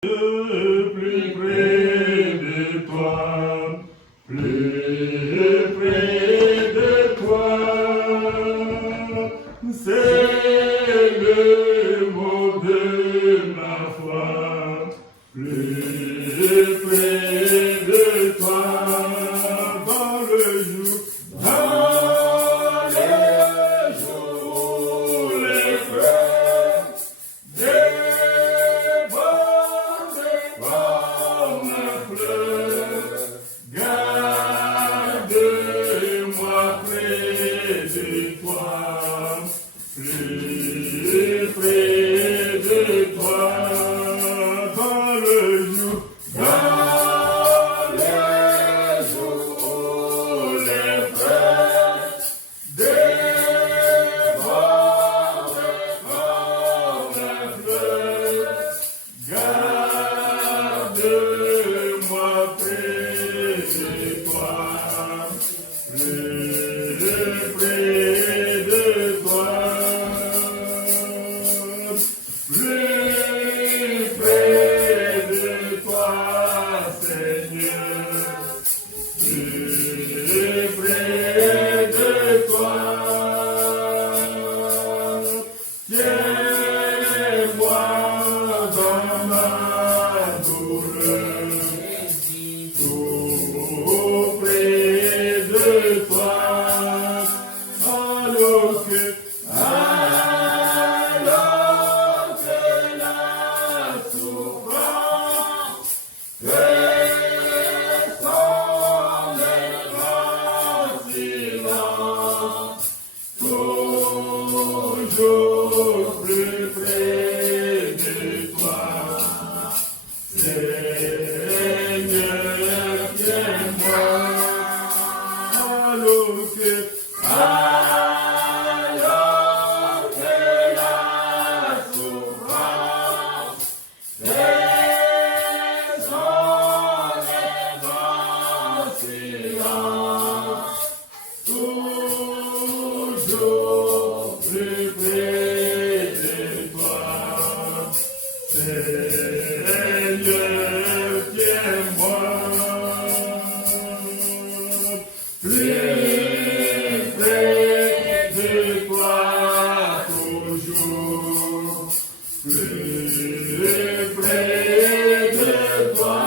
Plus près de toi, plus près de toi, c'est le mot de ma foi. Plus près de toi, dans le jour, où les frères débordent comme un fleuve, garde-moi près de toi, plus près de toi, dans le jour, où les frères débordent comme un fleuve, garde-moi près de toi, plus près de toi, plus près de toi, Seigneur, plus près de toi. Tiens-moi dans ma douleur, tout près de toi, alors que la souffrance fait son grand silence, toujours plus près de toi. Seigneur, tiens-moi, alors que la souffrance fait son grand silence, toujours plus près de toi. Seigneur, tiens-moi, plus près de toi toujours, plus près de toi.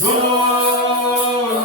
Donne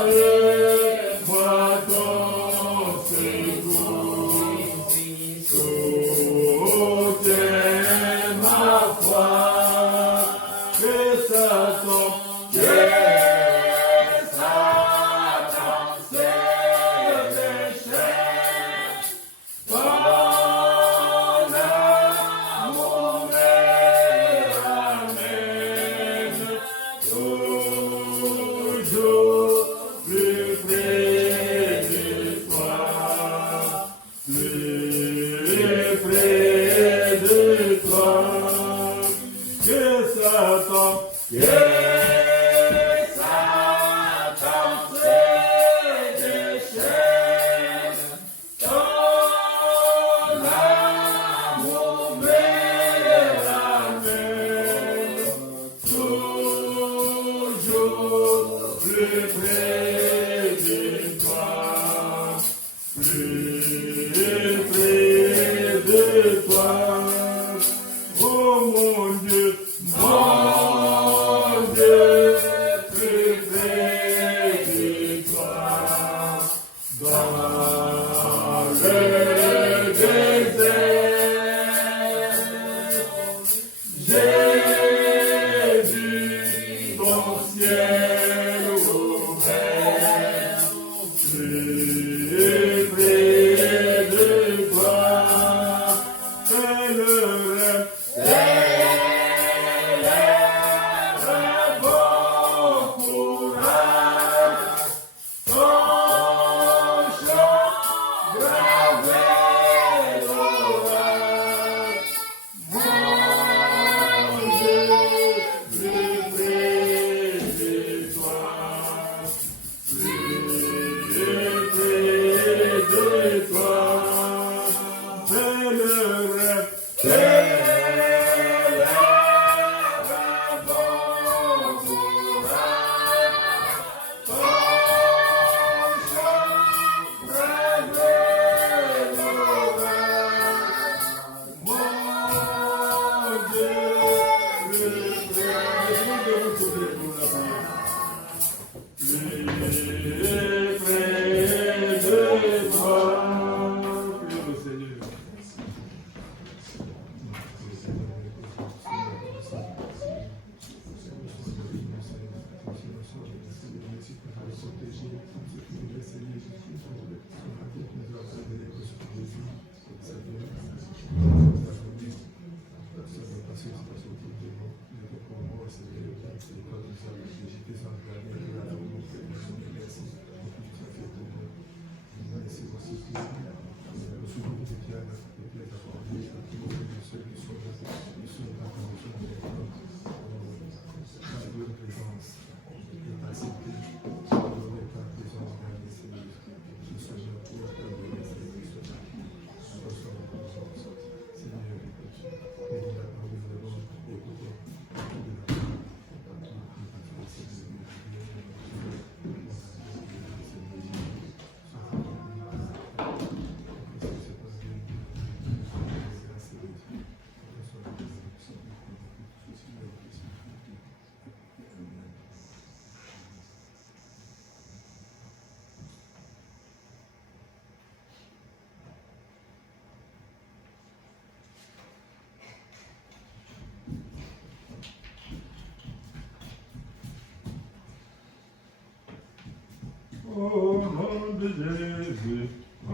Au nom de Jésus, au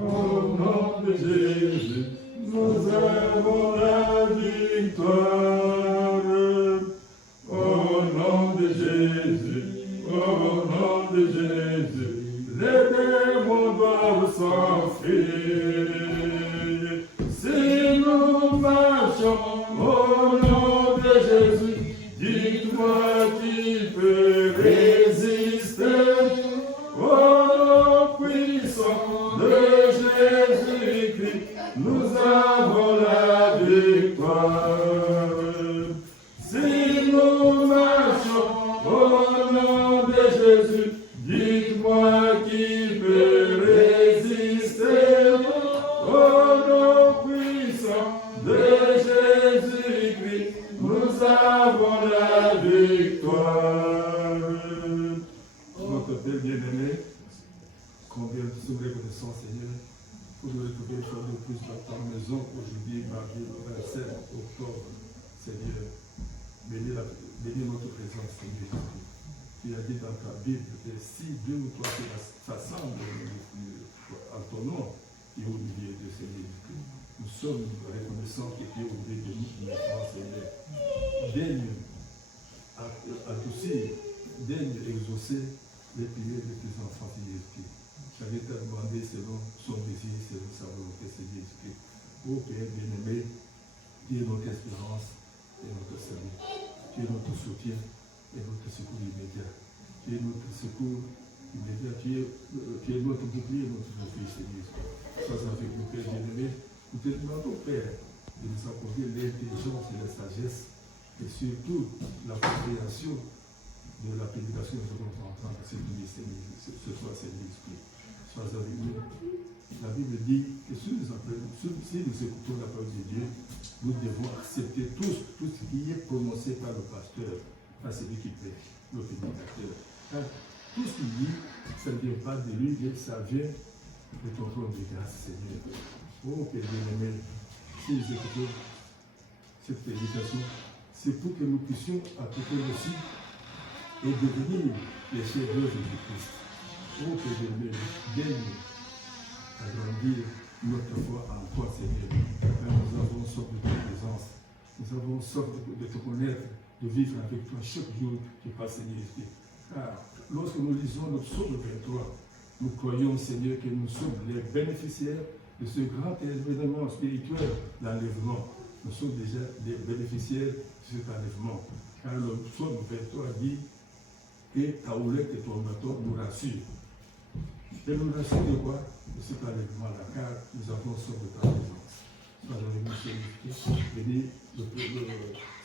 nom de Jésus, nous avons la victoire. Au nom de Jésus, au nom de Jésus, les démons doivent s'enfuir. Si nous marchons au nom de Jésus, dites-moi qui peut résister au nom puissant de Jésus-Christ. Nous avons la victoire. Si nous marchons au nom de Jésus, dites-moi qui peut résister au nom puissant de Jésus-Christ. Nous avons la victoire. Notre Père bien-aimé, combien nous sommes reconnaissants, Seigneur, pour nous retrouver une fois de plus dans ta maison aujourd'hui, mardi le 27 octobre. Seigneur, bénis notre présence, Seigneur. Tu as dit dans ta Bible que si deux ou trois s'assemblent en ton nom, tu es au milieu de Seigneur. Nous sommes reconnaissants que tu es au milieu de nous, maintenant, Seigneur. Daigne adoucir, daigne exaucer les prières de tes enfants, Seigneur Jésus-Christ. J'avais t'a demandé selon son désir, selon sa volonté, Seigneur Jésus-Christ. Ô Père bien-aimé, tu es notre espérance et notre salut. Tu es notre soutien et notre secours immédiat. Tu es notre secours immédiat. Tu es notre bouclier et notre refuge, Seigneur. Sois avec nous, Père bien-aimé. Nous te demandons, Père, de nous accorder l'intelligence et la sagesse et surtout la compréhension de la prédication que nous allons entendre ce soir, Seigneur Jésus-Christ. Sois avec nous. La Bible dit que si nous écoutons la parole de Dieu, nous devons accepter tout ce qui est prononcé par le pasteur, par celui qui prêche, le prédicateur. Tout ce qu'il dit, ça ne vient pas de lui, mais ça vient de ton trône de grâce, Seigneur. Oh, Père bien-aimé, si nous écoutons cette prédication, c'est pour que nous puissions apporter aussi et devenir les chefs d'œuvre de Christ. Oh, Père bien-aimé, daigne agrandir notre foi en toi, Seigneur. Car nous avons soif de ta présence. Nous avons soif de te connaître, de vivre avec toi chaque jour qui passe, Seigneur. Car lorsque nous lisons notre psaume 23, nous croyons, Seigneur, que nous sommes les bénéficiaires de ce grand événement spirituel, l'enlèvement. Nous sommes déjà des bénéficiaires de cet enlèvement. Car le psaume 23 dit que ta houlette et ton bâton nous rassurent. Et nous rassurent de quoi? De cet enlèvement-là, car nous avons soif de ta présence. Sois avec nous, Seigneur Jésus-Christ. Bénis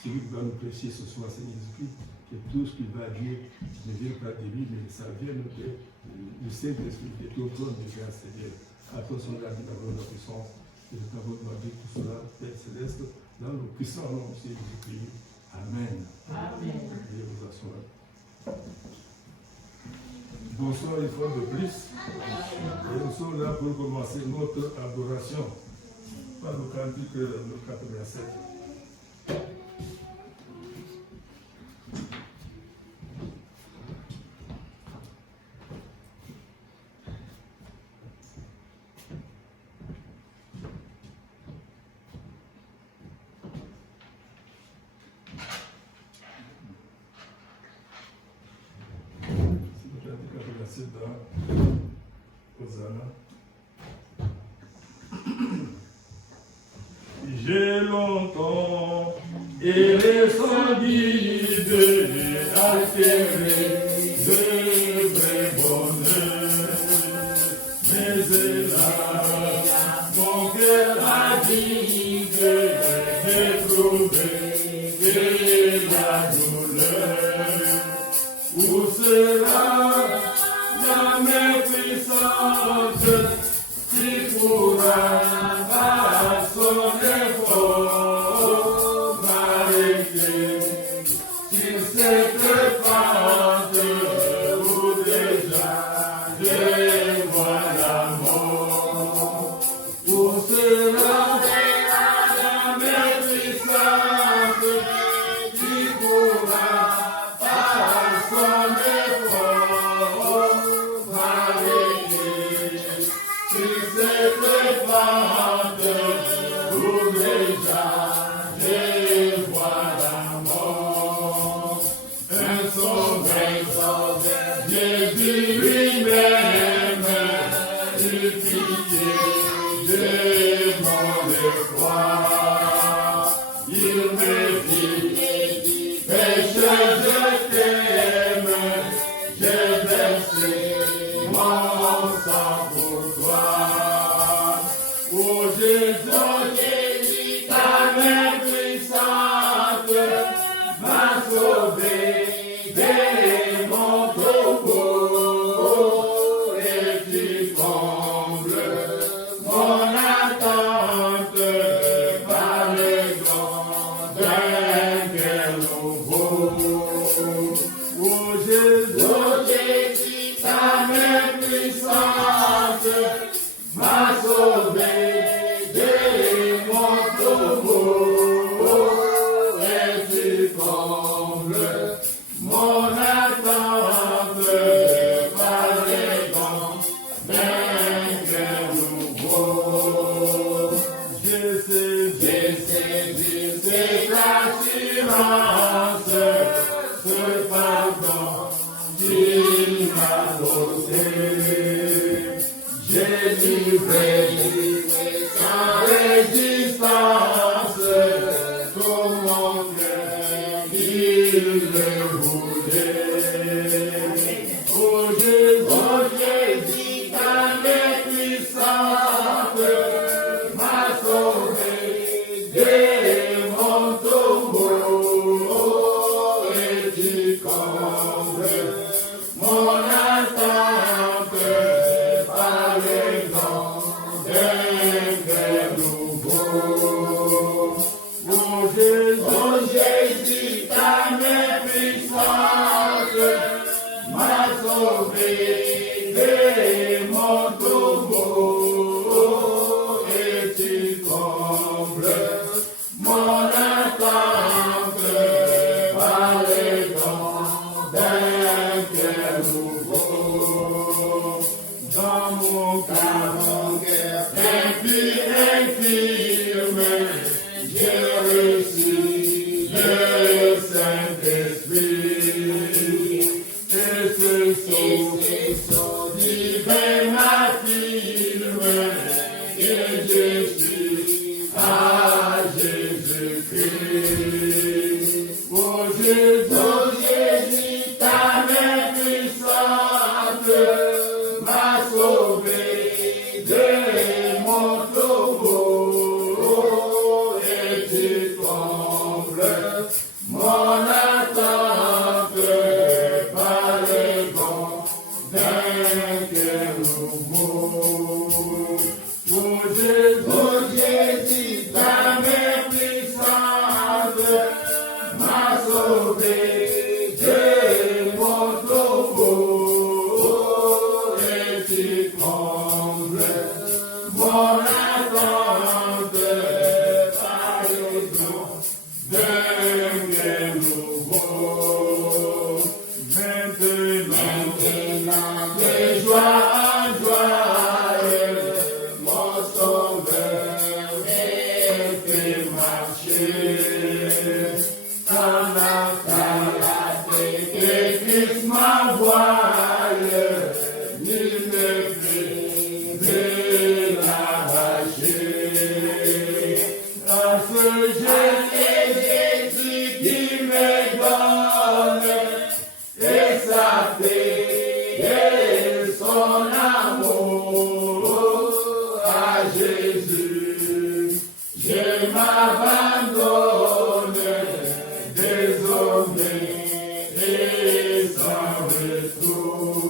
celui qui va nous prêcher ce soir, Seigneur Jésus-Christ, que tout ce qu'il va dire ne vient pas de lui, mais ça vient du Saint-Esprit, de ton trône de grâce, Seigneur. À toi, son la puissance, et nous t'avons demandé tout cela, Père Céleste, dans le puissant nom de Jésus-Christ. Amen. Amen. Veuillez vous asseoir. Bonsoir une fois de plus. Et nous sommes là pour commencer notre adoration par le cantique le 87. J'ai longtemps erré sans guide, altéré de vrai bonheur. Mais hélas, mon cœur a dit que j'ai trouvé la douleur. Où sera la main puissante qui pourra par son effort m'arrêter sur cette pente où déjà je vois la mort? Où sera la main puissante qui pourra par son effort m'arrêter? délivré, sans résistance, tout mon cœur, il le voulait. Oh Jésus, ta main puissante m'a sauvé de mon tombeau et tu combles mon attente par les dons d'un cœur nouveau. Oh Jésus, ta main puissante m'a sauvé de mon tombeau et tu combles mon attente par les dons d'un cœur nouveau. Dans mon cœur infirme, j'ai reçu le Saint-Esprit. Et ce son divin m'affirme que je suis à Jésus-Christ. Oh Jésus, ta main puissante m'a sauvé de mon tombeau et tu combles mon attente par les dons d'un cœur nouveau. Oh Jésus, ta main puissante m'a sauvé de mon tombeau et tu combles mon attente par les dons d'un cœur nouveau. Maintenant, de joie en joie, mon sauveur est fait marcher. Quand la que Christ m'envoie, il ne peut l'arracher. À ce Jésus qui me donne et sa paix et son amour à Jésus, je m'abandonne désormais et sans retour.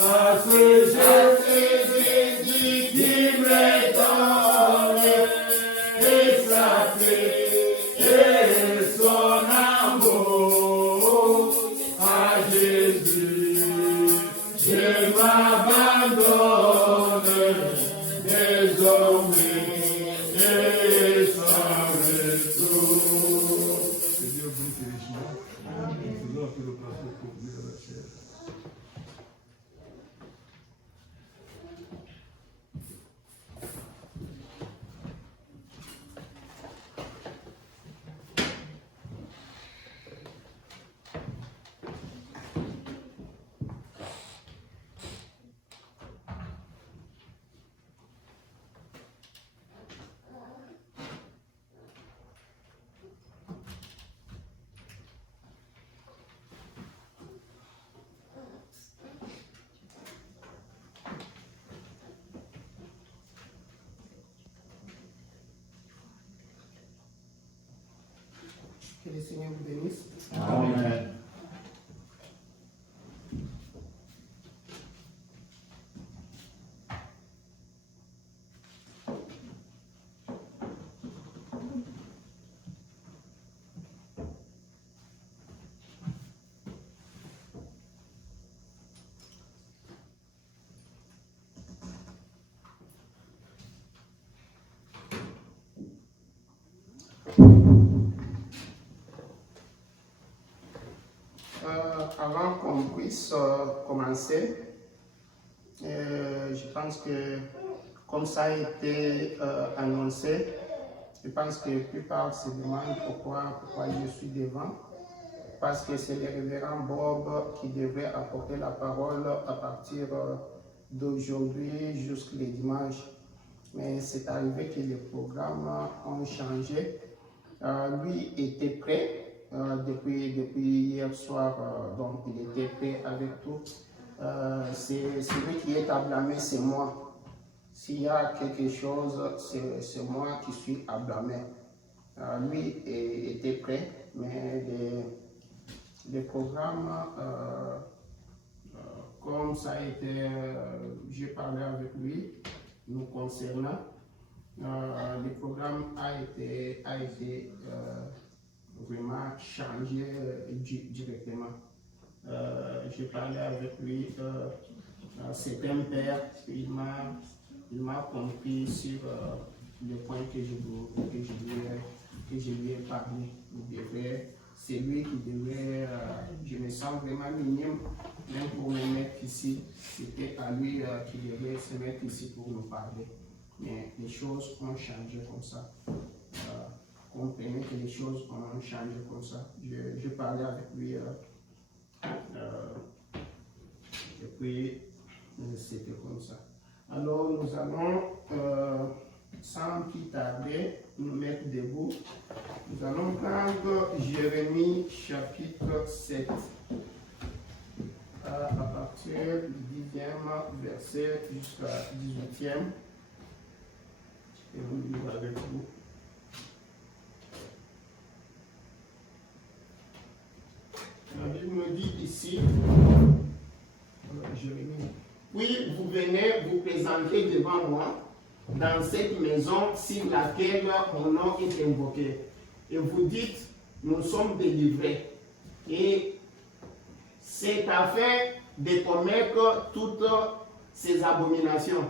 À ce Jésus qui me donne et sa paix et son amour à Jésus, je m'abandonne désormais et sans retour. Que Dieu bénisse les gens. Nous faisons un peu de place pour ouvrir la chair. Que le Seigneur vous bénisse. Amen. Avant qu'on puisse commencer, je pense que comme ça a été annoncé, je pense que la plupart se demandent pourquoi je suis devant. Parce que c'est le révérend Bob qui devrait apporter la parole à partir d'aujourd'hui jusqu'au dimanche. Mais c'est arrivé que les programmes ont changé. Lui était prêt depuis hier soir, donc il était prêt avec tout. C'est lui qui est à blâmer, c'est moi. S'il y a quelque chose, c'est moi qui suis à blâmer. Lui était prêt, mais les programmes, comme ça a été, j'ai parlé avec lui, nous concernant, le programme a été vraiment changé directement. J'ai parlé avec lui, c'est un père, il m'a compris sur le point que je lui ai parlé. C'est lui qui devait, je me sens vraiment minime, même pour me mettre ici, c'était à lui qui devait se mettre ici pour nous parler. Mais les choses ont changé comme ça. Comprenez que les choses ont changé comme ça. Je parlais avec lui et puis c'était comme ça. Alors nous allons, sans plus tarder, nous mettre debout. Nous allons prendre Jérémie chapitre 7. À partir du 10e verset jusqu'à 18e. Je vais vous lire avec vous. La Bible me dit ici, Jérémie, puis vous venez vous présenter devant moi dans cette maison sur laquelle mon nom est invoqué. Et vous dites, nous sommes délivrés. Et c'est afin de commettre toutes ces abominations.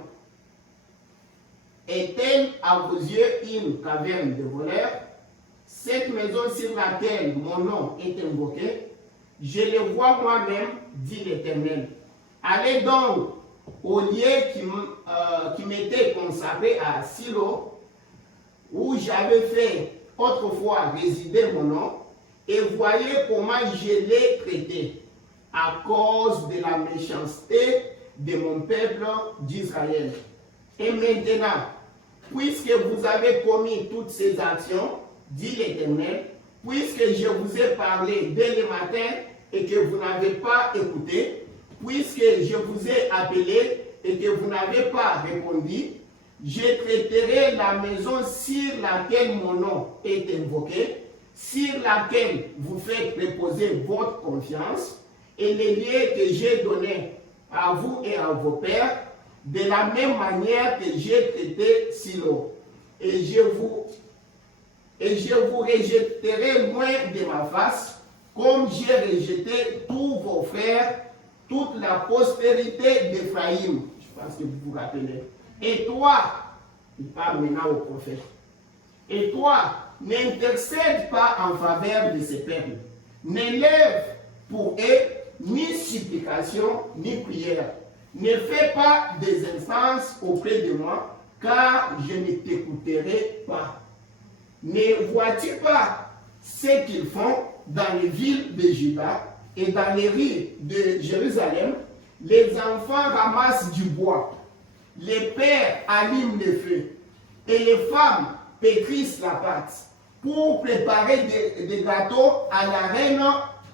Est-elle à vos yeux une caverne de voleurs? Cette maison sur laquelle mon nom est invoqué, je le vois moi-même, dit l'Éternel. Allez donc au lieu qui m'était consacré à Silo, où j'avais fait autrefois résider mon nom, et voyez comment je l'ai traité, à cause de la méchanceté de mon peuple d'Israël. Et maintenant, puisque vous avez commis toutes ces actions, dit l'Éternel, puisque je vous ai parlé dès le matin et que vous n'avez pas écouté, puisque je vous ai appelé et que vous n'avez pas répondu, je traiterai la maison sur laquelle mon nom est invoqué, sur laquelle vous faites reposer votre confiance, et les lieux que j'ai donnés à vous et à vos pères, de la même manière que j'ai traité Silo. Et je vous rejetterai loin de ma face, comme j'ai rejeté tous vos frères, toute la postérité d'Éphraïm. Je pense que vous vous rappelez. Et toi, il parle maintenant au prophète, et toi, n'intercède pas en faveur de ces peuples. N'élève pour eux ni supplication, ni prière. Ne fais pas des instances auprès de moi, car je ne t'écouterai pas. Ne vois-tu pas ce qu'ils font dans les villes de Juda et dans les rues de Jérusalem? Les enfants ramassent du bois, les pères allument le feu, et les femmes pétrissent la pâte pour préparer des gâteaux à la reine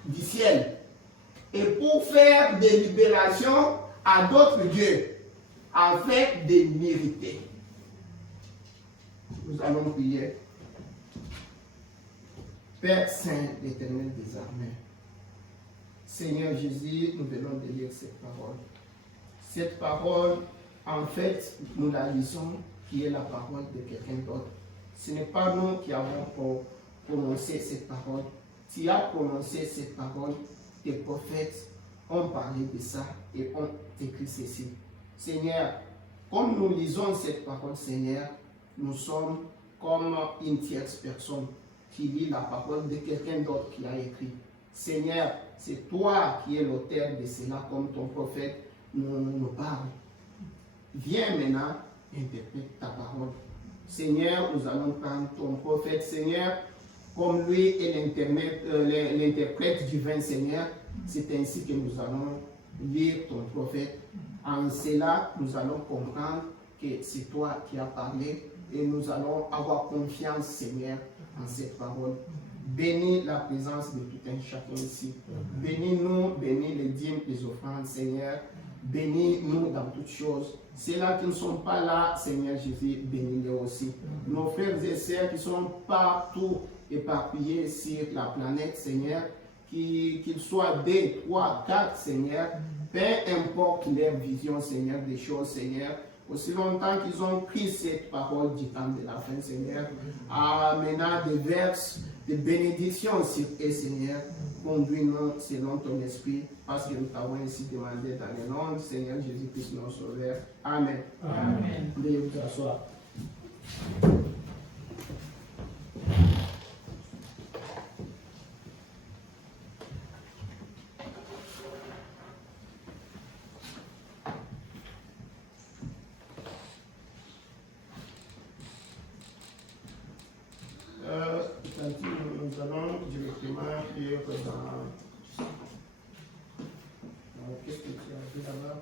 du ciel et pour faire des libérations à d'autres dieux afin de mériter. Nous allons prier. Père Saint, l'Éternel des armées, Seigneur Jésus, nous venons de lire cette parole. Cette parole, en fait, nous la lisons, qui est la parole de quelqu'un d'autre. Ce n'est pas nous qui avons prononcé cette parole. Tu as prononcé cette parole, tes prophètes ont parlé de ça et ont écrit ceci. Seigneur, comme nous lisons cette parole, Seigneur, nous sommes comme une tierce personne qui lit la parole de quelqu'un d'autre qui a écrit. Seigneur, c'est toi qui es l'auteur de cela, comme ton prophète nous parle. Viens maintenant, interprète ta parole. Seigneur, nous allons prendre ton prophète, Seigneur, comme lui est l'interprète divin, Seigneur. C'est ainsi que nous allons lire ton prophète En cela, nous allons comprendre que c'est toi qui as parlé et nous allons avoir confiance, Seigneur, en cette parole. Bénis la présence de tout un chacun ici. Bénis-nous, bénis les dîmes, les offrandes, Seigneur. Bénis-nous dans toutes choses. Ceux-là qui ne sont pas là, Seigneur Jésus, bénis-les aussi. Nos frères et sœurs qui sont partout éparpillés sur la planète, Seigneur, qu'ils soient 2, 3, 4, Seigneur, peu importe leur vision, Seigneur, des choses, Seigneur, aussi longtemps qu'ils ont pris cette parole du temps de la fin, Seigneur, amenant des verses de bénédiction sur eux, Seigneur, conduis-nous selon ton esprit, parce que nous t'avons ainsi demandé dans le nom du Seigneur Jésus-Christ, notre Sauveur. Amen. Amen. Veuillez vous asseoir. Nous allons directement lire dans... Qu'est-ce que tu as dit là-bas?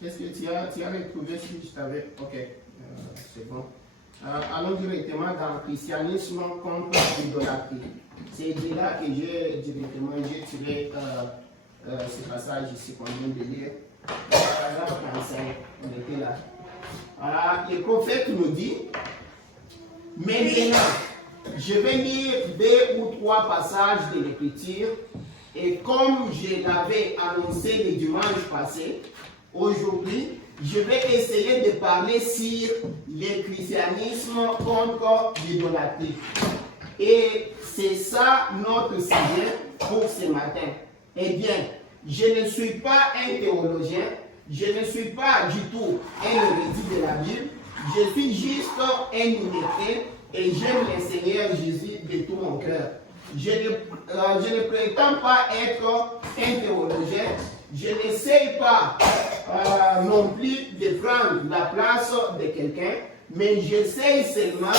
Qu'est-ce que tu as retrouvé si je t'avais... Ok, c'est bon. Allons directement dans le christianisme contre l'idolâtrie. C'est de là que j'ai tiré ce passage ici qu'on vient de lire. Paragraphe 45, on était là. Le prophète nous dit, maintenant, je vais lire 2 ou 3 passages de l'Écriture, et comme je l'avais annoncé le dimanche passé, aujourd'hui, je vais essayer de parler sur le christianisme contre l'idolâtrie. Et c'est ça notre sujet pour ce matin. Eh bien, je ne suis pas un théologien, je ne suis pas du tout un érudit de la Bible, je suis juste un illettré et j'aime le Seigneur Jésus de tout mon cœur. Je ne prétends pas être un théologien, je n'essaye pas non plus de prendre la place de quelqu'un, mais j'essaye seulement,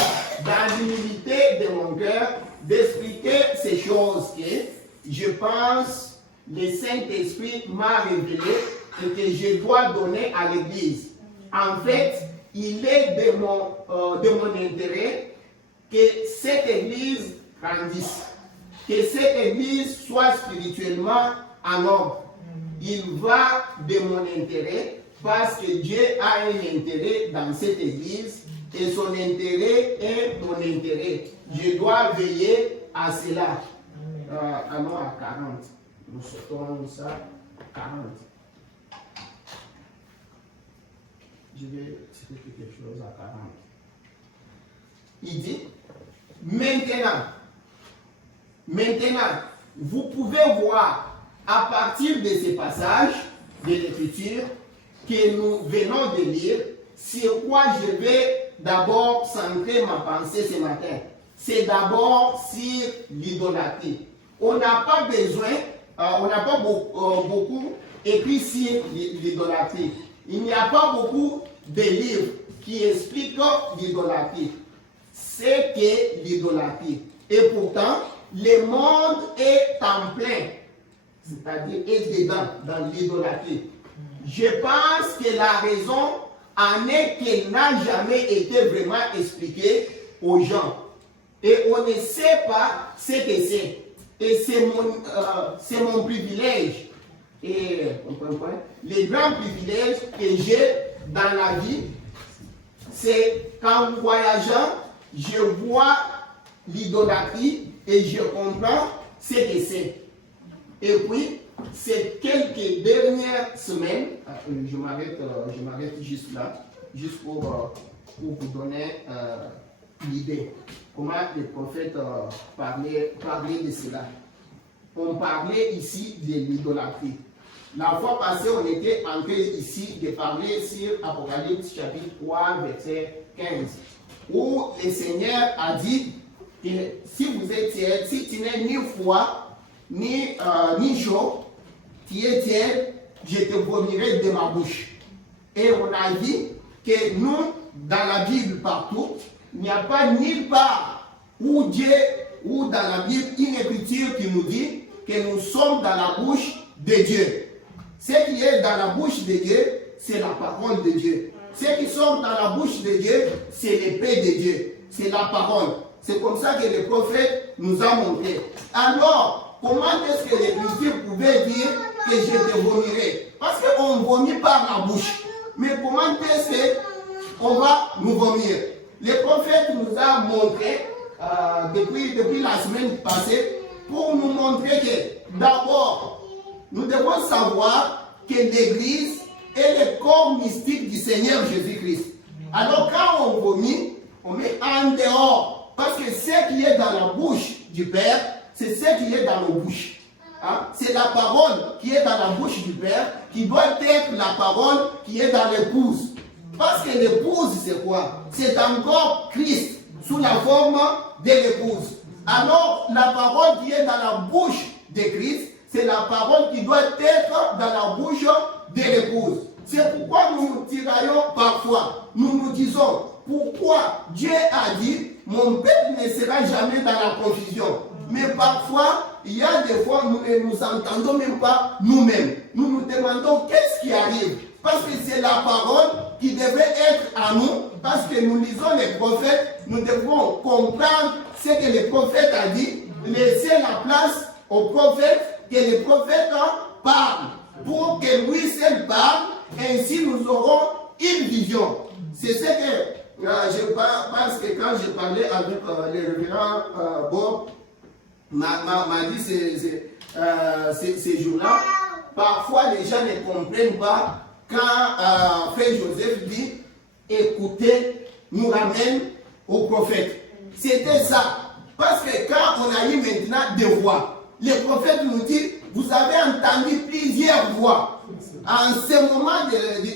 dans l'humilité de mon cœur, d'expliquer ces choses que je pense le Saint-Esprit m'a révélé et que je dois donner à l'Église. En fait, il est de mon intérêt que cette Église grandisse, que cette Église soit spirituellement en ordre. Il va de mon intérêt parce que Dieu a un intérêt dans cette Église et son intérêt est mon intérêt. Je dois veiller à cela. Allons à 40. Nous sautons ça, 40. Je vais tirer quelque chose à 40. Il dit, maintenant, vous pouvez voir à partir de ces passages de l'Écriture que nous venons de lire, sur quoi je vais d'abord centrer ma pensée ce matin. C'est d'abord sur l'idolâtrie. On n'a pas besoin, on n'a pas beaucoup écrit sur l'idolâtrie. Il n'y a pas beaucoup de livres qui expliquent l'idolâtrie. C'est que l'idolâtrie. Et pourtant, le monde est en plein, c'est-à-dire est dedans, dans l'idolâtrie. Je pense que la raison en est qu'elle n'a jamais été vraiment expliquée aux gens. Et on ne sait pas ce que c'est. Et c'est mon privilège. Et le grand privilège que j'ai dans la vie, c'est qu'en voyageant, je vois l'idolâtrie et je comprends ce que c'est. Et puis, ces quelques dernières semaines, je m'arrête juste là, juste pour vous donner l'idée. Comment le prophète parlait de cela. On parlait ici de l'idolâtrie. La fois passée, on était en train ici de parler sur Apocalypse chapitre 3, verset 15, où le Seigneur a dit que si tu n'es ni froid, ni chaud, tu es tiède, je te vomirai de ma bouche. Et on a dit que nous, dans la Bible partout, il n'y a pas nulle part où Dieu, ou dans la Bible, une écriture qui nous dit que nous sommes dans la bouche de Dieu. Ce qui est dans la bouche de Dieu, c'est la parole de Dieu. Ce qui sort dans la bouche de Dieu, c'est l'épée de Dieu. C'est la parole. C'est comme ça que le prophète nous a montré. Alors, comment est-ce que l'Écriture pouvait dire que je te vomirai? Parce qu'on vomit par la bouche. Mais comment est-ce qu'on va nous vomir? Le prophète nous a montré, depuis la semaine passée, pour nous montrer que d'abord, nous devons savoir que l'Église est le corps mystique du Seigneur Jésus-Christ. Alors quand on vomit, on met en dehors. Parce que ce qui est dans la bouche du Père, c'est ce qui est dans nos bouches. Hein? C'est la parole qui est dans la bouche du Père qui doit être la parole qui est dans l'épouse. Parce que l'épouse, c'est quoi? C'est encore Christ sous la forme de l'épouse. Alors, la parole qui est dans la bouche de Christ, c'est la parole qui doit être dans la bouche de l'épouse. C'est pourquoi nous nous tiraillons parfois. Nous nous disons, pourquoi Dieu a dit, mon peuple ne sera jamais dans la confusion. Mais parfois, il y a des fois, nous ne nous entendons même pas nous-mêmes. Nous nous demandons qu'est-ce qui arrive. Parce que c'est la parole qui devait être à nous. Parce que nous lisons les prophètes, nous devons comprendre ce que le prophète a dit. Laisser la place au prophète, que le prophète parle. Pour que lui seul parle, ainsi nous aurons une vision. C'est ce que je pense que quand je parlais avec le révérend Bob, m'a dit ces jours-là, parfois les gens ne comprennent pas quand Frère Joseph dit écoutez, nous ramène au prophète. C'était ça. Parce que quand on a eu maintenant des voix, le prophète nous dit vous avez entendu plusieurs voix. En ce moment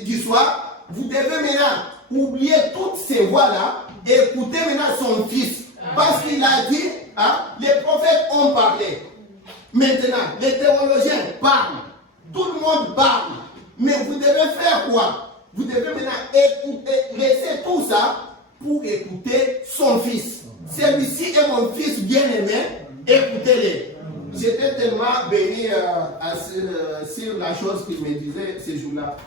du soir, vous devez maintenant oublier toutes ces voix-là et écouter maintenant son fils. Parce qu'il a dit, hein, les prophètes ont parlé. Maintenant, les théologiens parlent. Tout le monde parle. Mais vous devez faire quoi? Vous devez maintenant écouter, laisser tout ça pour écouter son fils. Celui-ci est mon fils bien-aimé, écoutez-le. J'étais tellement béni sur la chose qu'il me disait ces jours-là.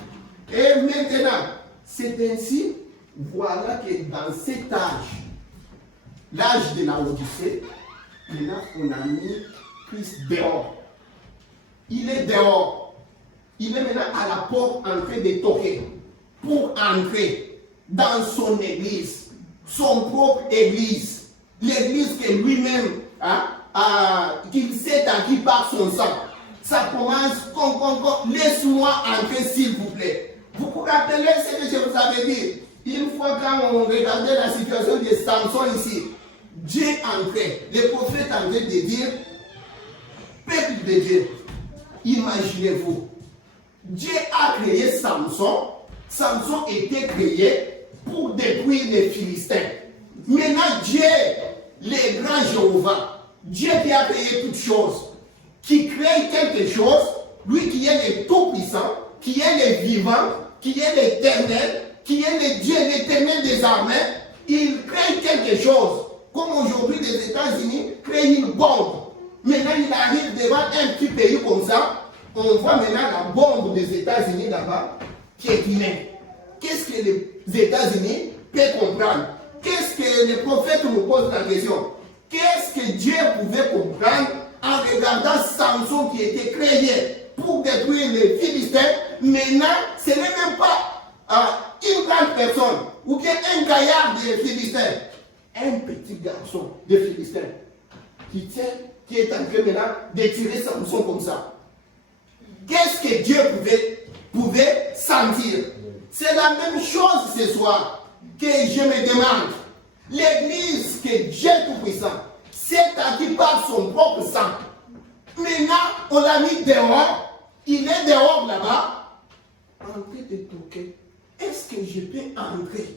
Et maintenant, c'est ainsi, voilà que dans cet âge, l'âge de la Odyssée, maintenant on a mis Christ dehors. Il est dehors. Il est maintenant à la porte en train de toquer pour entrer dans son église, son propre église, l'église que lui-même qu'il s'est acquis par son sang. Ça commence, laisse-moi entrer s'il vous plaît. Vous vous rappelez ce que je vous avais dit? Une fois quand on regardait la situation de Samson ici, Dieu entrait, le prophète entrait de dire, peuple de Dieu, imaginez-vous, Dieu a créé Samson, Samson était créé pour détruire les Philistins. Maintenant Dieu, le grand Jéhovah, Dieu qui a créé toutes choses, qui crée quelque chose, lui qui est le Tout-Puissant, qui est le vivant, qui est l'éternel, qui est le Dieu, l'éternel des armées, il crée quelque chose. Comme aujourd'hui les États-Unis créent une bombe. Maintenant il arrive devant un petit pays comme ça, on voit maintenant la bombe des États-Unis là-bas qui est humaine. Qu'est-ce que les États-Unis peuvent comprendre? Qu'est-ce que les prophètes nous posent la question? Qu'est-ce que Dieu pouvait comprendre en regardant Samson qui était créé pour détruire les Philistins? Maintenant, ce n'est même pas une grande personne ou bien un gaillard des Philistins, un petit garçon des Philistins qui est en train maintenant de tirer Samson comme ça. Qu'est-ce que Dieu pouvait sentir? C'est la même chose ce soir que je me demande. L'église que Dieu Tout-Puissant s'est acquis par son propre sang. Maintenant, on l'a mis dehors. Il est dehors là-bas. En train de toquer. Est-ce que je peux entrer?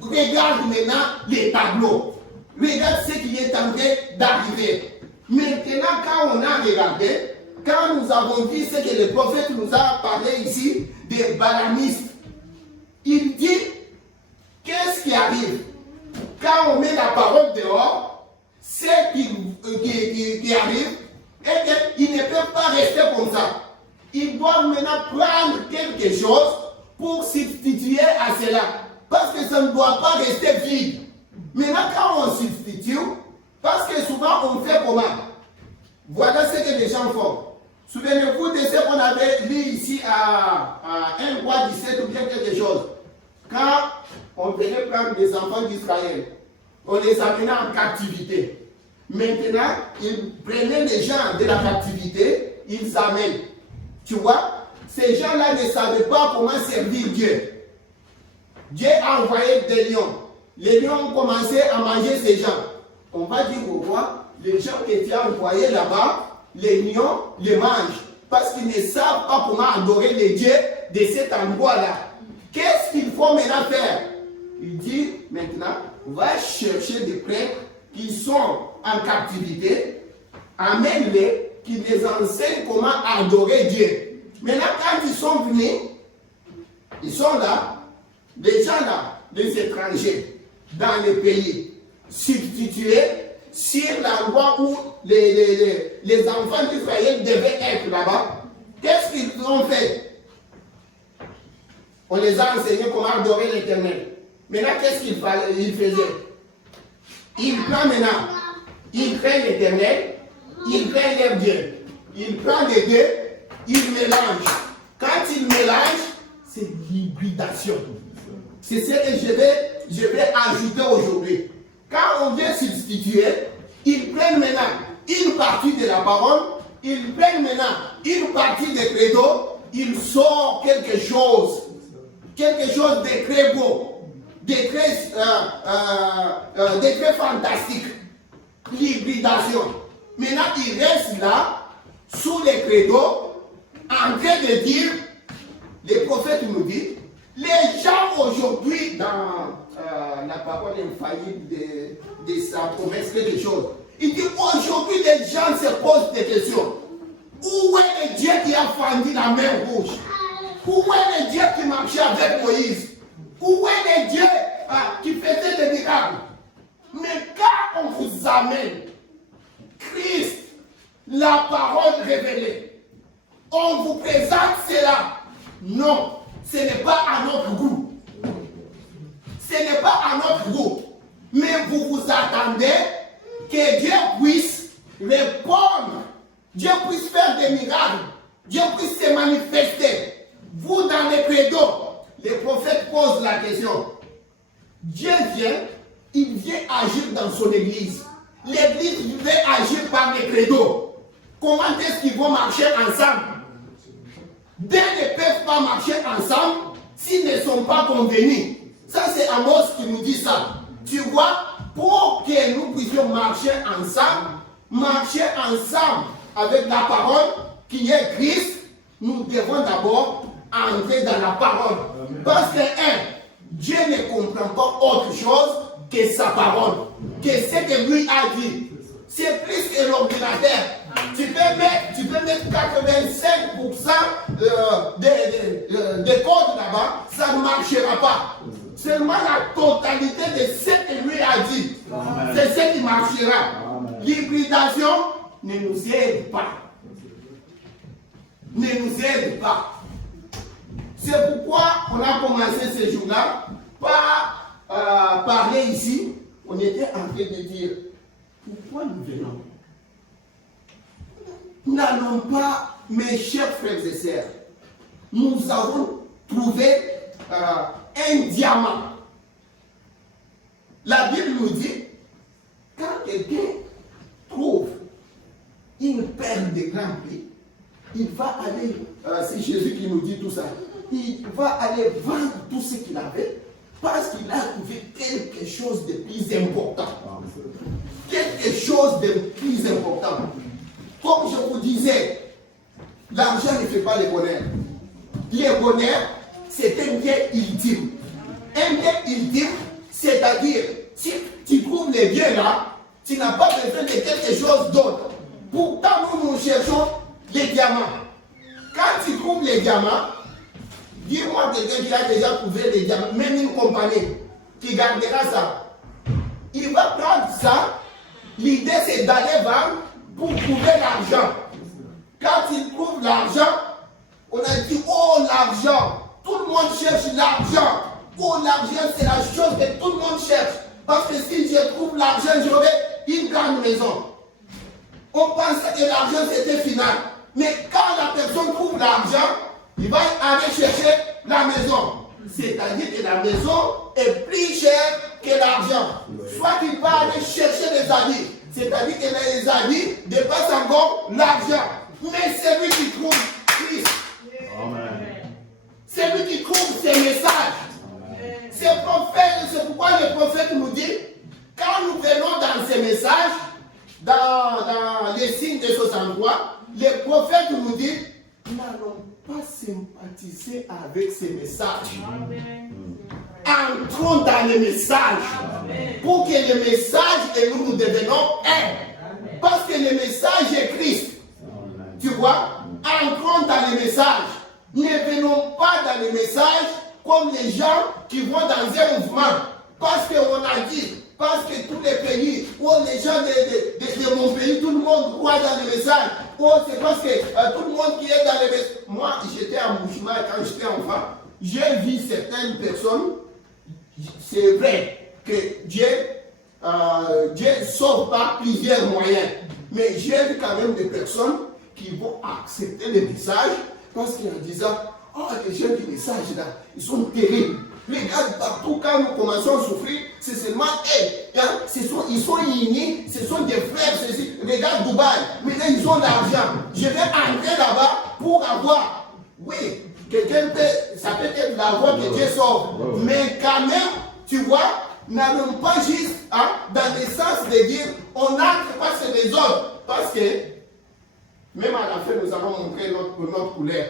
Regarde maintenant les tableaux. Regarde ce qui est en train d'arriver. Maintenant, quand on a regardé, quand nous avons vu ce que le prophète nous a parlé ici, des balamistes, il dit, qu'est-ce qui arrive? Quand on met la parole dehors, ce qui arrive, Eh bien, ils ne peuvent pas rester comme ça. Ils doivent maintenant prendre quelque chose pour substituer à cela. Parce que ça ne doit pas rester vide. Maintenant, quand on substitue, parce que souvent on fait comment? Voilà ce que les gens font. Souvenez-vous de ce qu'on avait lu ici à 1 roi 17 ou bien quelque chose. Quand on venait prendre les enfants d'Israël, on les amenait en captivité. Maintenant, ils prenaient les gens de la captivité, ils amènent. Tu vois, ces gens-là ne savaient pas comment servir Dieu. Dieu a envoyé des lions. Les lions ont commencé à manger ces gens. On va dire au roi, les gens que tu as envoyés là-bas, les lions les mangent. Parce qu'ils ne savent pas comment adorer les dieux de cet endroit-là. Qu'est-ce qu'il faut maintenant faire? Il dit maintenant, va chercher des prêtres qui sont en captivité, amène-les, qui les enseignent comment adorer Dieu. Maintenant, quand ils sont venus, ils sont là, les gens là, les étrangers, dans les pays, substitués sur l'endroit où les enfants d'Israël devaient être là-bas. Qu'est-ce qu'ils ont fait? On les a enseignés comment adorer l'Éternel. Maintenant, qu'est-ce qu'ils faisaient? Ils prennent maintenant, ils craignent l'Éternel, ils craignent leur Dieu. Ils prennent les deux, ils mélangent. Quand ils mélangent, c'est l'hybridation. C'est ce que je vais ajouter aujourd'hui. Quand on vient substituer, ils prennent maintenant une partie de la parole, ils prennent maintenant une partie des credos, ils sortent quelque chose de très beau, de très fantastique. L'hybridation. Maintenant, ils restent là, sous les credos, en train de dire, les prophètes nous disent, les gens aujourd'hui, dans la parole infaillible de sa promesse, quelque chose, il dit aujourd'hui les gens se posent des questions. Où est le Dieu qui a fendu la mer rouge? Où est le Dieu qui marchait avec Moïse? Où est le Dieu qui faisait des miracles? Mais quand on vous amène Christ, la parole révélée, on vous présente cela. Non, ce n'est pas à notre goût. Ce n'est pas à notre goût. Mais vous vous attendez que Dieu puisse répondre. Dieu puisse faire des miracles. Dieu puisse se manifester. Vous, dans les credos, les prophètes posent la question. Dieu vient, il vient agir dans son église. L'église veut agir par les credos. Comment est-ce qu'ils vont marcher ensemble? Deux ne peuvent pas marcher ensemble s'ils ne sont pas convenus. Ça, c'est Amos qui nous dit ça. Tu vois, pour que nous puissions marcher ensemble avec la parole qui est Christ, nous devons d'abord entrer dans la parole. Amen. Parce que, Dieu ne comprend pas autre chose que sa parole, que ce que lui a dit. C'est plus que l'ordinateur. Tu peux mettre 85% de code là-bas, ça ne marchera pas. Seulement la totalité de ce que lui a dit, c'est ce qui marchera. L'hybridation ne nous aide pas. Ne nous aide pas. C'est pourquoi on a commencé ce jour-là par parler ici. On était en train de dire, pourquoi nous venons? Nous n'allons pas, mes chers frères et sœurs, nous avons trouvé un diamant. La Bible nous dit, quand quelqu'un trouve une perle de grand prix, il va aller, c'est Jésus qui nous dit tout ça, il va aller vendre tout ce qu'il avait parce qu'il a trouvé quelque chose de plus important. Quelque chose de plus important. Comme je vous disais, l'argent ne fait pas le bonheur. Le bonheur, c'est un bien ultime. Un bien ultime, c'est-à-dire, si tu trouves les biens là, tu n'as pas besoin de quelque chose d'autre. Pourtant, nous cherchons les diamants. Quand tu trouves les diamants, dis-moi quelqu'un qui a déjà trouvé les diamants, même une compagnie qui gardera ça. Il va prendre ça, l'idée c'est d'aller vendre pour trouver l'argent. Quand ils trouvent l'argent, on a dit, oh l'argent, tout le monde cherche l'argent. Oh l'argent, c'est la chose que tout le monde cherche. Parce que si je trouve l'argent, j'aurai une grande maison. On pensait que l'argent c'était final. Mais quand la personne trouve l'argent, il va aller chercher la maison. C'est-à-dire que la maison est plus chère que l'argent. Soit il va aller chercher des habits. C'est-à-dire que les habits dépassent encore l'argent. Mais c'est lui qui trouve Christ. C'est lui qui trouve ses messages. C'est pourquoi le prophète nous dit, quand nous venons dans ces messages, dans les signes de 63, le prophète nous dit, n'allons pas sympathiser avec ces messages. Entrons dans les messages pour que le message et nous devenons un. Parce que le message est Christ. Tu vois, entrons dans les messages. Ne venons pas dans les messages comme les gens qui vont dans un mouvement. Parce qu'on a dit, parce que tous les pays, ou les gens de mon pays, tout le monde croit dans les messages. Ou c'est parce que tout le monde qui est dans les messages. Moi, j'étais à Mouchima quand j'étais enfant. J'ai vu certaines personnes. C'est vrai que Dieu sauve par plusieurs moyens. Mais j'ai vu quand même des personnes qui vont accepter le message parce qu'en disant, oh, les gens du message là, ils sont terribles. Regarde, partout quand nous commençons à souffrir, c'est seulement eux. Hein? Ils sont unis, ce sont des frères. Regarde Dubaï, maintenant ils ont l'argent. Je vais entrer là-bas pour avoir. Oui, quelqu'un peut, ça peut être la voie que Dieu sauve. Mais quand même, tu vois, n'allons pas juste dans le sens de dire on entre parce que les autres. Parce que même à la fin, nous allons montrer notre couleur.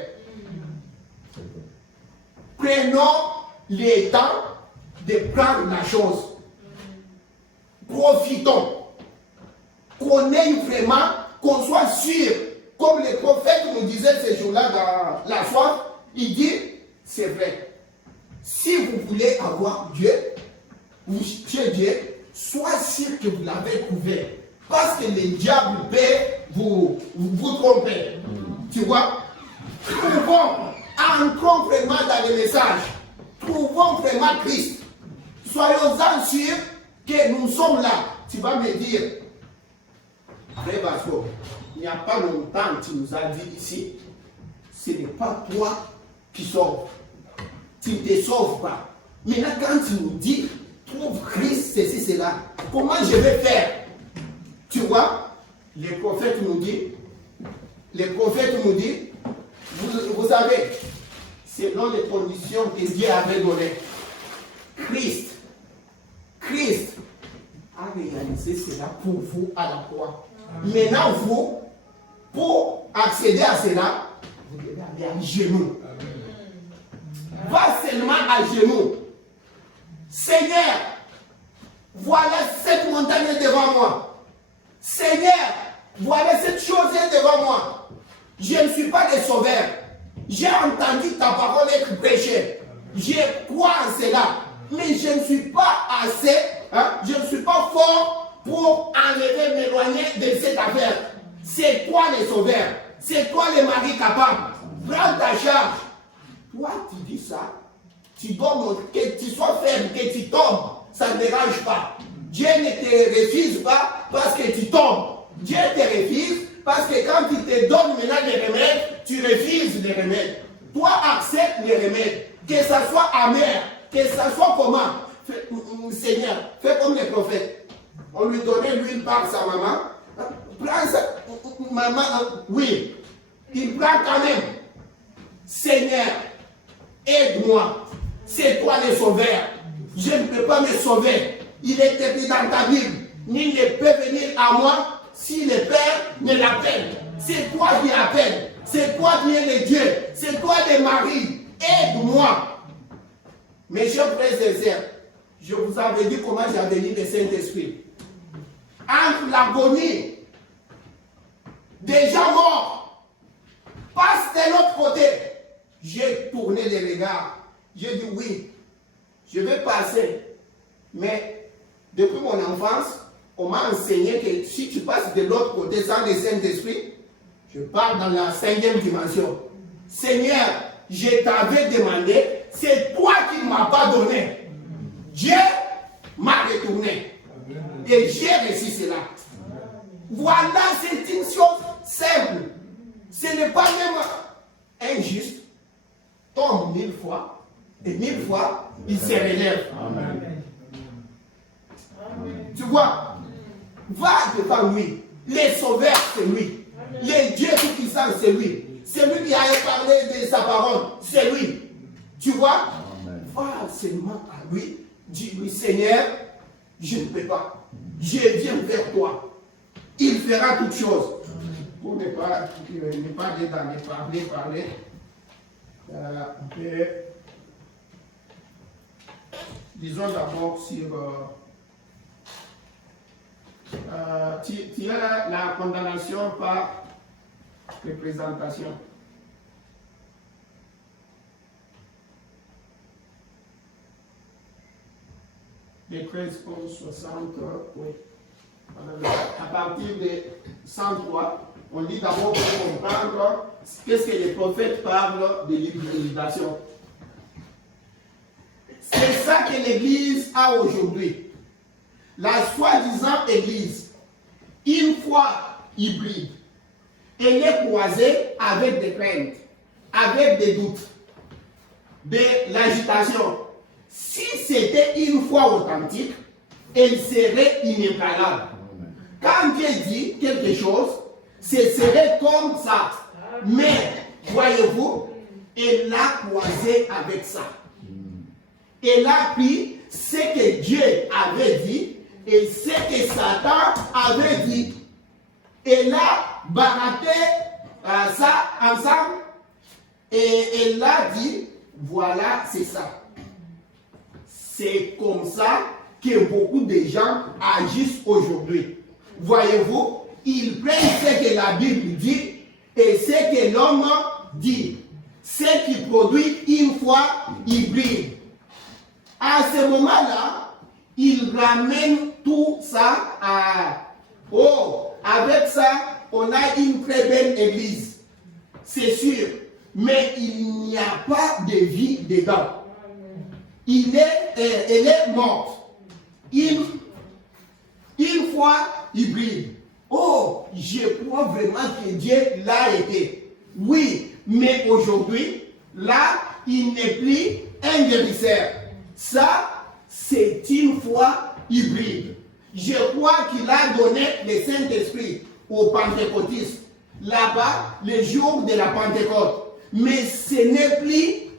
Prenons le temps de prendre la chose. Profitons. Qu'on ait vraiment, qu'on soit sûr. Comme le prophète nous disait ce jour-là dans la soif, il dit, c'est vrai. Si vous voulez avoir Dieu, vous cherchez Dieu, soyez sûr que vous l'avez trouvé. Parce que le diable peut vous tromper. Tu vois? Entrons vraiment dans le message. Trouvons vraiment Christ. Soyons-en sûrs que nous sommes là. Tu vas me dire, Frère Vasco, il n'y a pas longtemps que tu nous as dit ici, ce n'est pas toi qui sauves. Tu ne te sauves pas. Maintenant, quand tu nous dis, trouve Christ, ceci, cela, comment je vais faire? Tu vois, le prophète nous dit, vous savez, selon les conditions que Dieu avait données, Christ a réalisé cela pour vous à la croix. Maintenant, vous, pour accéder à cela, vous devez aller à genoux. Pas seulement à genoux. Seigneur, voilà cette montagne devant moi. Seigneur, voilà cette chose devant moi. Je ne suis pas le sauveur. J'ai entendu ta parole être prêchée. Je crois en cela. Mais je ne suis pas assez, je ne suis pas fort pour enlever, m'éloigner de cette affaire. C'est toi le sauveur. C'est toi le mari capable. Prends ta charge. Toi, tu dis ça. Tu dois montrer que tu sois ferme, que tu tombes. Ça ne dérange pas. Dieu ne te refuse pas parce que tu tombes. Dieu te refuse parce que quand il te donne maintenant des remèdes, tu refuses les remèdes. Toi, accepte les remèdes. Que ça soit amer, que ça soit comment. Seigneur, fais comme les prophètes. On lui donnait l'huile par sa maman. Prends ça. Maman, oui. Il prend quand même. Seigneur, aide-moi. C'est toi le sauveur. Je ne peux pas me sauver. Il est écrit dans ta Bible. Nul ne peut venir à moi si le Père ne l'appelle. C'est toi qui appelles. C'est toi qui es le Dieu. C'est toi le mari. Aide-moi. Mes chers frères et sœurs, je vous avais dit comment j'avais lu le Saint-Esprit. Entre l'agonie des gens morts, passe de l'autre côté. J'ai tourné les regards. J'ai dit oui, je vais passer. Mais depuis mon enfance, on m'a enseigné que si tu passes de l'autre côté sans le Saint-Esprit, je parle dans la 5e dimension. Seigneur, je t'avais demandé, c'est toi qui ne m'as pas donné. Dieu m'a retourné. Et j'ai reçu cela. Voilà, c'est une chose simple. Ce n'est pas même injuste. Tombe 1000 fois, et 1000 fois, il se relève. Amen. Tu vois, va devant lui. Les sauveurs, c'est lui. Les dieux tout-puissants, c'est lui. C'est lui qui a parlé de sa parole. C'est lui. Tu vois? Amen. Va seulement à lui. Dis-lui, Seigneur, je ne peux pas. Je viens vers toi. Il fera toutes choses. Pour ne pas aller dans les parler. On peut... Disons d'abord sur... tu as la condamnation par représentation. Les 13, 11, 60, oui. À partir de 103, on dit d'abord pour comprendre qu'est-ce que les prophètes parlent de l'hybridation. C'est ça que l'Église a aujourd'hui. La soi-disant Église, une fois hybride, elle est croisée avec des craintes, avec des doutes, de l'agitation. Si c'était une foi authentique, elle serait inébranlable. Quand Dieu dit quelque chose, ce serait comme ça. Mais, voyez-vous, elle l'a croisé avec ça. Elle a pris ce que Dieu avait dit et ce que Satan avait dit. Elle a baraté ça ensemble et elle a dit, voilà, c'est ça. C'est comme ça que beaucoup de gens agissent aujourd'hui. Voyez-vous, ils prennent ce que la Bible dit et ce que l'homme dit. Ce qui produit une foi hybride. À ce moment-là, ils ramènent tout ça à... Oh, avec ça, on a une très belle église. C'est sûr. Mais il n'y a pas de vie dedans. Elle est morte. Une foi hybride. Oh, je crois vraiment que Dieu l'a été. Oui, mais aujourd'hui, là, il n'est plus un guérisseur. Ça, c'est une foi hybride. Je crois qu'il a donné le Saint-Esprit aux pentecôtistes. Là-bas, le jour de la Pentecôte. Mais ce n'est plus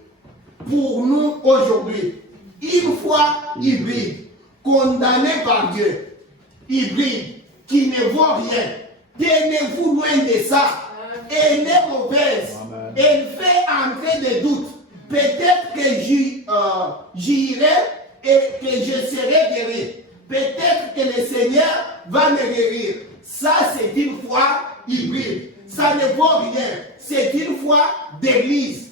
pour nous aujourd'hui. Une foi hybride, condamnée par Dieu. Hybride, qui ne vaut rien. Tenez-vous loin de ça. Elle est mauvaise. Amen. Elle fait entrer des doutes. Peut-être que j'irai et que je serai guéri. Peut-être que le Seigneur va me guérir. Ça, c'est une foi hybride. Ça ne vaut rien. C'est une foi d'église.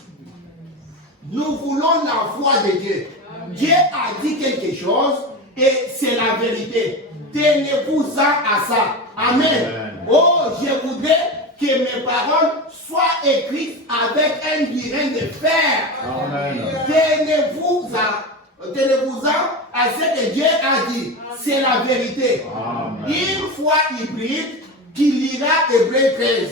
Nous voulons la foi de Dieu. Dieu a dit quelque chose et c'est la vérité. Tenez-vous à ça. Amen. Amen. Oh, je voudrais que mes paroles soient écrites avec un burin de fer. Amen. Tenez-vous à ce que Dieu a dit. C'est la vérité. Amen. Une foi hybride qui lira Hébreux 13,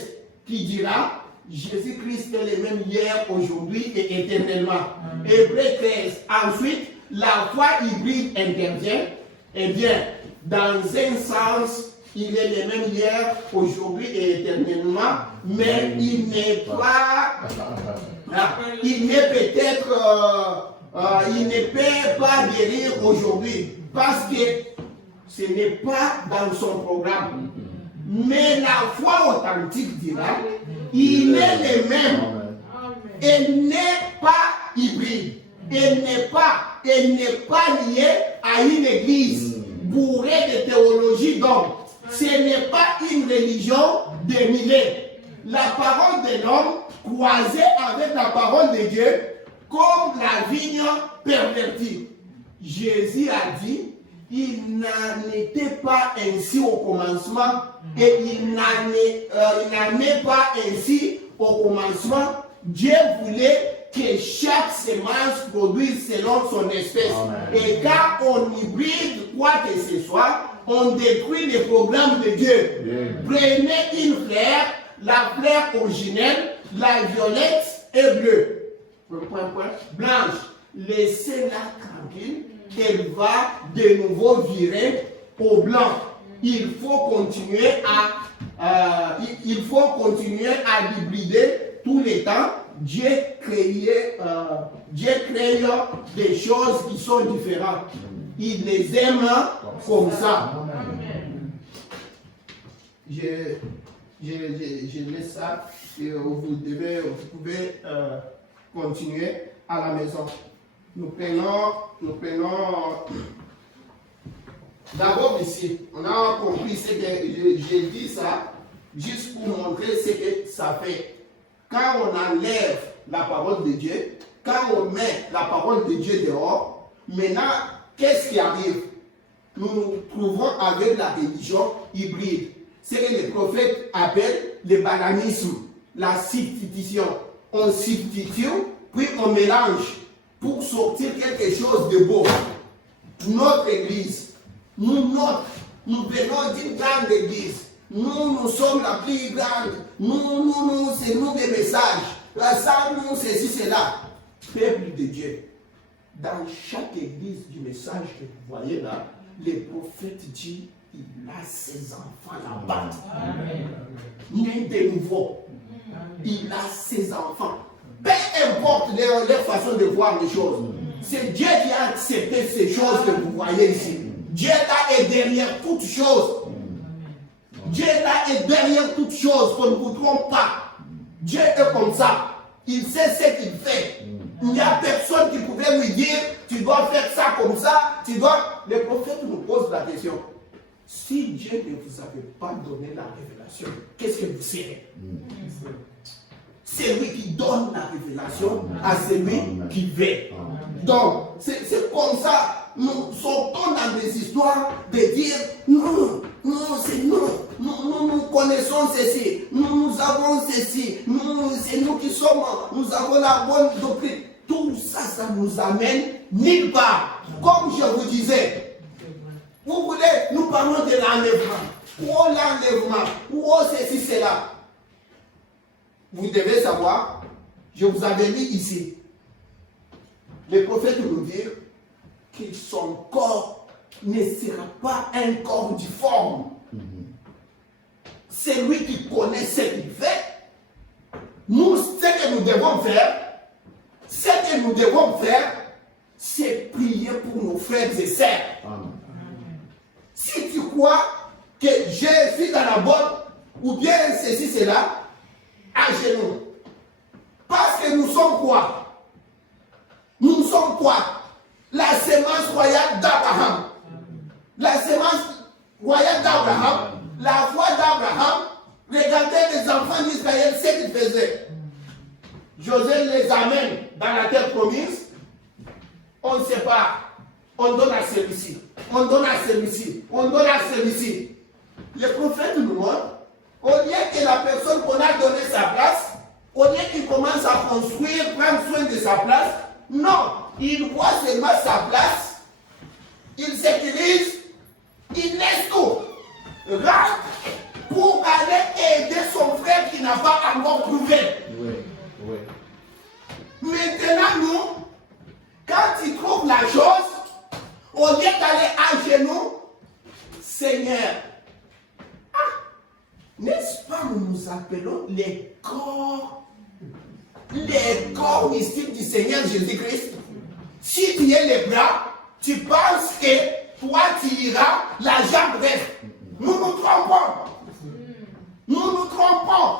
qui dira Jésus-Christ est le même hier, aujourd'hui et éternellement. Hébreux 13. Ensuite, la foi hybride intervient. Eh bien, dans un sens, il est le même hier, aujourd'hui et éternellement, mais il n'est pas, il n'est peut-être, il ne peut pas guérir aujourd'hui, parce que ce n'est pas dans son programme. Mais la foi authentique dira, il est le même. Elle n'est pas hybride. Elle n'est pas liée à une église bourrée de théologie d'hommes. Ce n'est pas une religion démilée. La parole de l'homme croisée avec la parole de Dieu comme la vigne pervertie. Jésus a dit, il n'en était pas ainsi au commencement et il n'en est pas ainsi au commencement. Dieu voulait que chaque semence produise selon son espèce. Amen. Et quand on hybride quoi que ce soit, on détruit le programme de Dieu. Bien. Prenez une fleur, la fleur originelle, la violette et bleue. Blanche. Laissez-la tranquille. Elle va de nouveau virer au blanc. Il faut continuer à l'hybrider tous les temps. Dieu crée des choses qui sont différentes. Il les aime comme ça. Je laisse ça et vous pouvez continuer à la maison. Nous prenons d'abord ici, on a compris ce que j'ai dit ça, juste pour montrer ce que ça fait. Quand on enlève la parole de Dieu, quand on met la parole de Dieu dehors, maintenant, qu'est-ce qui arrive? Nous nous trouvons avec la religion hybride. C'est ce que les prophètes appellent le balanisme, la substitution. On substitue, puis on mélange pour sortir quelque chose de beau. Notre église, nous venons d'une grande église. Nous sommes la plus grande. C'est nous des messages. Ça, nous, ceci, cela. Peuple de Dieu. Dans chaque église du message que vous voyez là, le prophète dit, il a ses enfants là-bas. Né de nouveau. Il a ses enfants. Peu importe leur façon de voir les choses. C'est Dieu qui a accepté ces choses que vous voyez ici. Dieu là est derrière toutes choses. Dieu là est derrière toutes choses, qu'on ne vous trompe pas. Dieu est comme ça. Il sait ce qu'il fait. Il n'y a personne qui pouvait lui dire, tu dois faire ça comme ça, tu dois... Le prophète nous pose la question. Si Dieu ne vous avait pas donné la révélation, qu'est-ce que vous serez? C'est lui qui donne la révélation à celui qui veut. Donc, c'est comme ça. Nous sortons dans des histoires de dire, non, c'est nous. Nous connaissons ceci. Nous avons ceci. C'est nous qui sommes. Nous avons la bonne doctrine. Tout ça, ça nous amène nulle part. Comme je vous disais, vous voulez, nous parlons de l'enlèvement. Ou ceci, cela. Vous devez savoir, je vous avais lu ici, le prophète nous dit que son corps ne sera pas un corps difforme. C'est lui qui connaît ce qu'il fait. Nous, ce que nous devons faire, c'est prier pour nos frères et sœurs. Si tu crois que je suis dans la bonne, ou bien ceci, cela, à genoux. Parce que nous sommes quoi? Nous sommes quoi? La sémence royale d'Abraham. La sémence royale d'Abraham, la foi d'Abraham, regardez les enfants d'Israël, ce qu'ils faisaient. Joseph les amène dans la terre promise. On ne sait pas. On donne à celui-ci. On donne à celui-ci. On donne à celui-ci. Le prophète nous montre. Au lieu que la personne qu'on a donné sa place, au lieu qu'il commence à construire, prendre soin de sa place, non, il voit seulement sa place, il sécurise, il laisse tout, rentre pour aller aider son frère qui n'a pas encore trouvé. Oui. Maintenant, nous, quand il trouve la chose, au lieu d'aller à genoux, Seigneur, n'est-ce pas, nous appelons les corps mystiques du Seigneur Jésus-Christ. Si tu es les bras, tu penses que toi tu iras, la jambe reste. Nous nous trompons.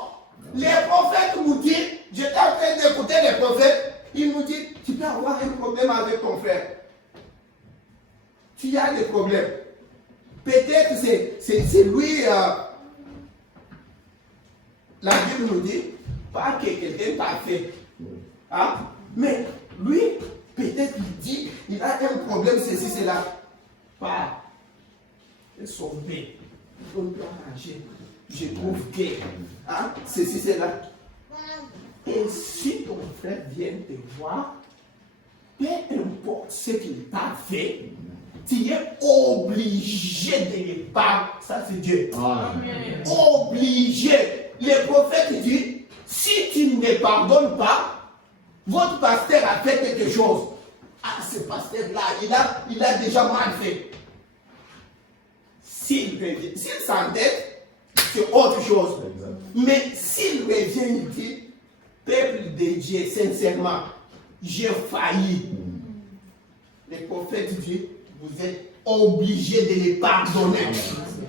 Les prophètes nous disent, j'étais en train d'écouter les prophètes, ils nous disent, tu peux avoir un problème avec ton frère. Tu as des problèmes. Peut-être c'est lui... La Bible nous dit, pas que quelqu'un t'a fait. Hein? Mais lui, peut-être il dit, il a un problème, ceci, cela. Pas. est sauvé. On peut arranger. Je trouve que ceci, c'est là. Et si ton frère vient te voir, peu importe ce qu'il t'a fait, tu es obligé de le pardonner. Ça, c'est Dieu. Amen. Obligé. Le prophète dit, si tu ne pardonnes pas, votre pasteur a fait quelque chose. Ah, ce pasteur-là, il a déjà mal fait. S'il s'entête, c'est autre chose. Exact. Mais s'il revient, il dit, peuple de Dieu, sincèrement, j'ai failli. Le prophète dit, vous êtes obligé de les pardonner.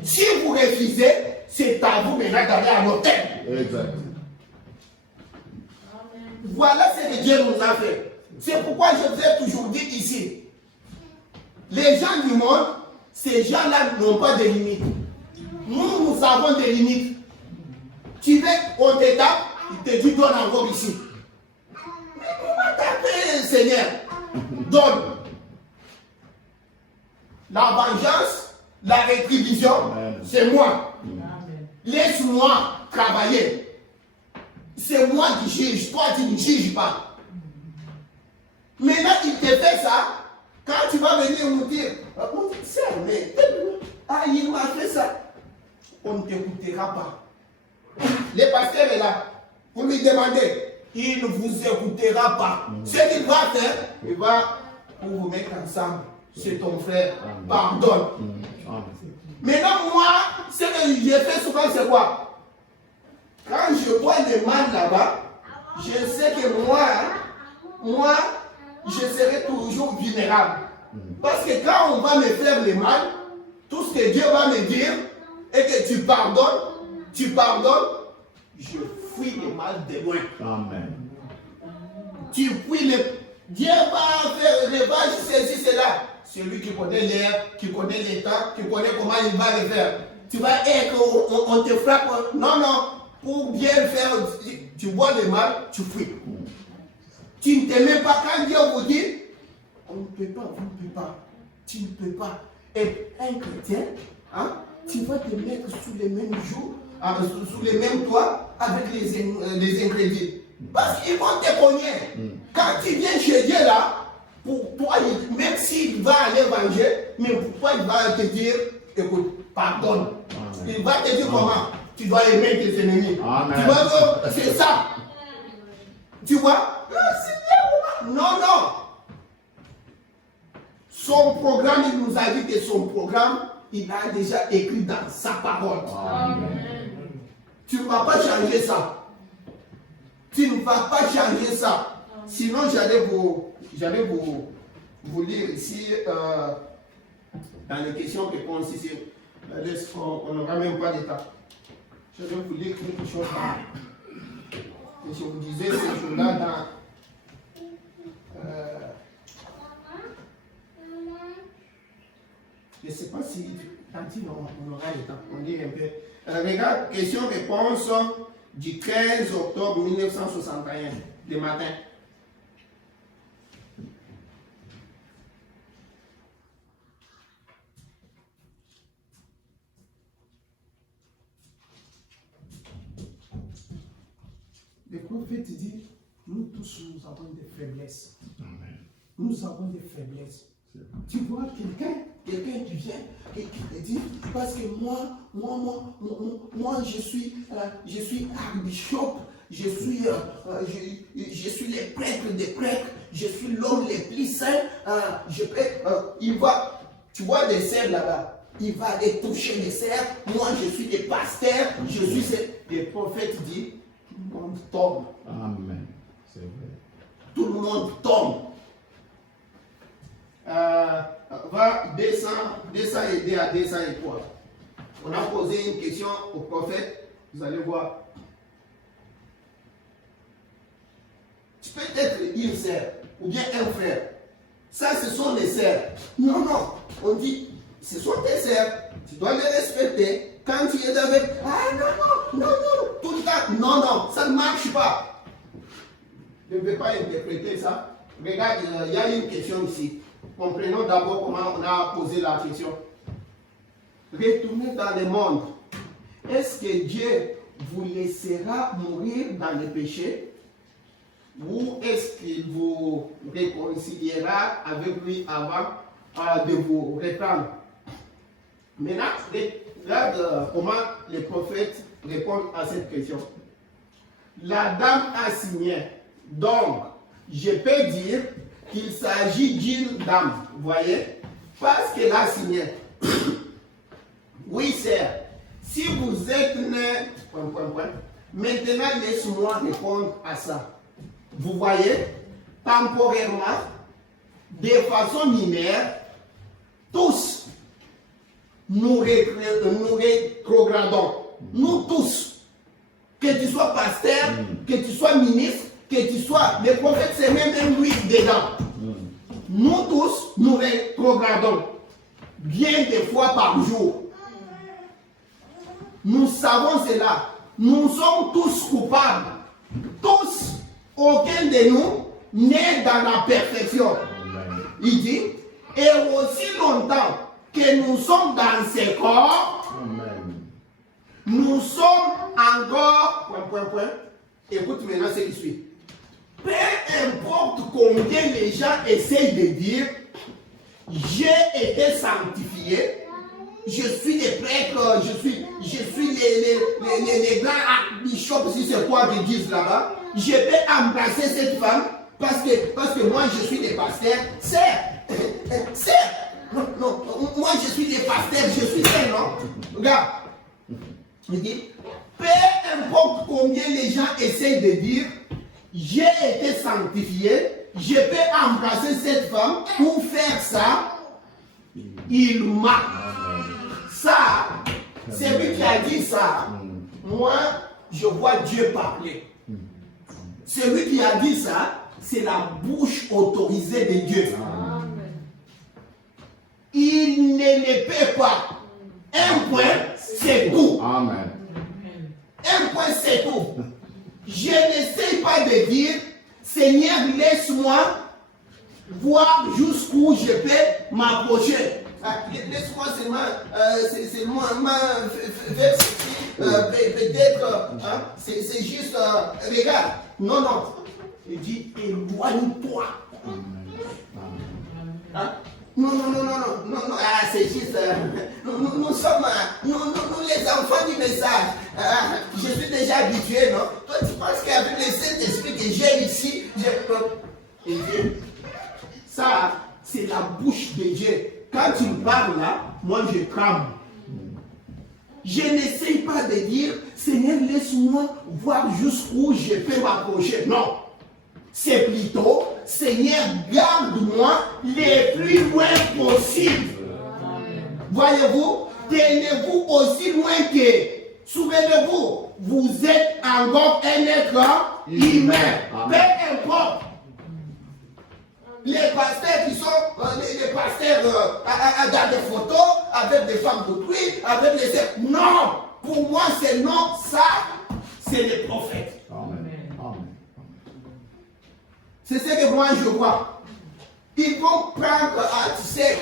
Si vous refusez, c'est à vous maintenant d'aller à l'hôtel. Exact. Voilà ce que Dieu nous a fait. C'est pourquoi je vous ai toujours dit ici, les gens du monde, ces gens-là n'ont pas de limites. Nous avons des limites. Tu veux, on te tape, il te dit donne encore ici. Mais comment taper, Seigneur? Donne. La vengeance, la rétribution, c'est moi. Laisse-moi travailler. C'est moi qui juge, toi tu ne juges pas. Maintenant, il te fait ça. Quand tu vas venir nous dire, mais il m'a fait ça. On ne t'écoutera pas. Le pasteur est là. Vous lui demandez, il ne vous écoutera pas. Ce qu'il va faire, il va pour vous mettre ensemble. C'est ton frère. Pardonne. Maintenant, moi, ce que j'ai fait souvent, c'est quoi? Quand je vois le mal là-bas, je sais que moi, je serai toujours vulnérable. Parce que quand on va me faire le mal, tout ce que Dieu va me dire, et que tu pardonnes, je fuis le mal de loin. Amen. Tu fuis le... Dieu va faire revage, ceci, cela. Celui qui connaît l'air, qui connaît l'état, qui connaît comment il va le faire. Tu vas être, on te frappe. Non. Pour bien faire, tu vois le mal, tu fuis. Tu ne t'aimes pas quand Dieu vous dit, on ne peut pas, vous ne pouvez pas. Tu ne peux pas. Et un chrétien, tu vas te mettre sous les mêmes jours, sous les mêmes toits avec les ingrédients. Parce qu'ils vont te cogner. Quand tu viens chez Dieu là, pour toi, même s'il va aller venger, mais pourquoi il va te dire, écoute, pardonne. Il va te dire comment tu dois aimer tes ennemis. Amen. Tu vois, c'est ça. Tu vois? Non. Son programme, il nous a dit que son programme, il a déjà écrit dans sa parole. Amen. Tu ne vas pas changer ça. Tu ne vas pas changer ça. Sinon, j'allais vous lire ici, dans les questions-réponses ici. On n'aura même pas d'état. Je vais vous lire quelque chose là. Et je vous disais ce jour-là dans... je ne sais pas si quand on aura le temps. On lit un peu. Regarde, question-réponse du 15 octobre 1961, le matin. Le prophète dit, nous tous, nous avons des faiblesses. Amen. Nous avons des faiblesses. Tu vois quelqu'un qui vient et qui te dit, parce que moi, je suis archbishop, je suis le prêtre des prêtres, je suis l'homme le plus saint, il va, tu vois des serfs là-bas, il va aller toucher les serfs, moi je suis le pasteur, le prophète dit, tout le monde tombe. Amen. C'est vrai. Tout le monde tombe. Va descend aider à 203. On a posé une question au prophète, vous allez voir. Tu peux être une sœur ou bien un frère. Ça, ce sont les sœurs. Non, on dit, ce sont tes sœurs. Tu dois les respecter. Quand tu es avec, non, tout le temps, non, ça ne marche pas. Je ne vais pas interpréter ça. Regarde, il y a une question ici. Comprenons d'abord comment on a posé la question. retourner dans le monde, est-ce que Dieu vous laissera mourir dans le péché? Ou est-ce qu'il vous réconciliera avec lui avant de vous reprendre? Maintenant, regarde comment les prophètes répondent à cette question. La dame a signé. Donc, je peux dire qu'il s'agit d'une dame. Vous voyez? Parce qu'elle a signé. Oui, sœur. Si vous êtes né... Maintenant, laisse-moi répondre à ça. Vous voyez, temporairement, de façon mineure, tous, nous rétrogradons. Nous tous, que tu sois pasteur, que tu sois ministre, que tu sois le prophète, c'est même lui dedans. Nous tous, nous rétrogradons bien des fois par jour. Nous savons cela. Nous sommes tous coupables. Tous. Aucun de nous n'est dans la perfection. Il dit, et aussi longtemps que nous sommes dans ces corps, nous sommes encore, écoute maintenant ce qui suit. Peu importe combien les gens essayent de dire, j'ai été sanctifié, je suis les prêtres, je suis les grands archbishops, si c'est quoi qu'ils disent là-bas. Je peux embrasser cette femme parce que moi je suis des pasteurs. C'est, non, moi je suis des pasteurs, je suis ça, non? Regarde, il dit, peu importe combien les gens essayent de dire, j'ai été sanctifié, je peux embrasser cette femme ou faire ça, il m'a. Ça, c'est lui qui a dit ça. Moi, je vois Dieu parler. Celui qui a dit ça, c'est la bouche autorisée de Dieu. Amen. Il ne le peut pas. Un point, c'est tout. Amen. Un point, c'est tout. Je n'essaie pas de dire, Seigneur, laisse-moi voir jusqu'où je peux m'approcher. Laisse-moi seulement verser. Peut-être, c'est juste, regarde. Non, non. Il dit, éloigne-toi. Hein? Non, c'est juste, nous sommes, nous les enfants du message. Je suis déjà habitué, non? Toi, tu penses qu'avec le Saint-Esprit que j'ai ici, et Dieu, ça, c'est la bouche de Dieu. Quand il parle là, moi je tremble. Je n'essaye pas de dire, Seigneur, laisse-moi voir jusqu'où je peux m'approcher. Non. C'est plutôt, Seigneur, garde-moi le plus loin possible. Voyez-vous, tenez-vous aussi loin que, souvenez-vous, vous êtes encore un être humain. Peu importe. Les pasteurs qui sont les pasteurs dans des photos, avec des femmes d'autrui, avec les... Non! Pour moi, c'est non, ça, c'est les prophètes. Amen. C'est ce que moi je vois. Ils vont prendre, tu sais,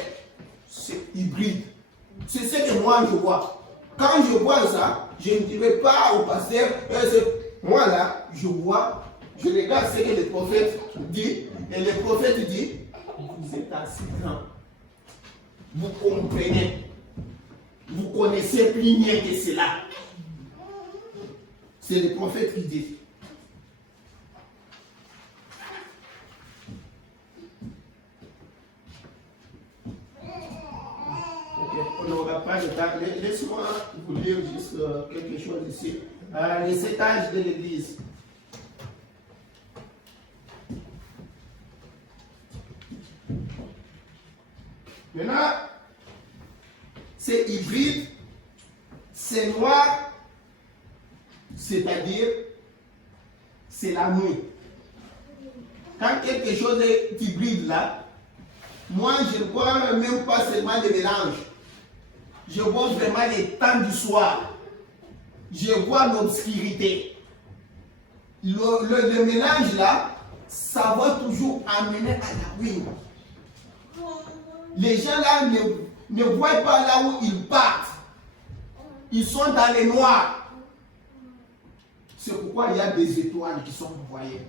c'est hybride. C'est ce que moi je vois. Quand je vois ça, je ne dirai pas au pasteur, moi là, je vois, je regarde ce que le prophète dit, et le prophète dit, vous êtes assez grand, vous comprenez, vous connaissez plus bien que cela. C'est le prophète qui dit. On n'aura pas de temps. Laisse-moi vous lire juste quelque chose ici. Les étages de l'église. Maintenant, c'est hybride, c'est noir, c'est-à-dire, c'est la nuit. Quand quelque chose est hybride là, moi je ne vois même pas seulement le mélange. Je vois vraiment les temps du soir. Je vois l'obscurité. Le mélange là, ça va toujours amener à la ruine. Les gens là ne voient pas là où ils partent. ils sont dans les noirs. C'est pourquoi il y a des étoiles qui sont envoyées.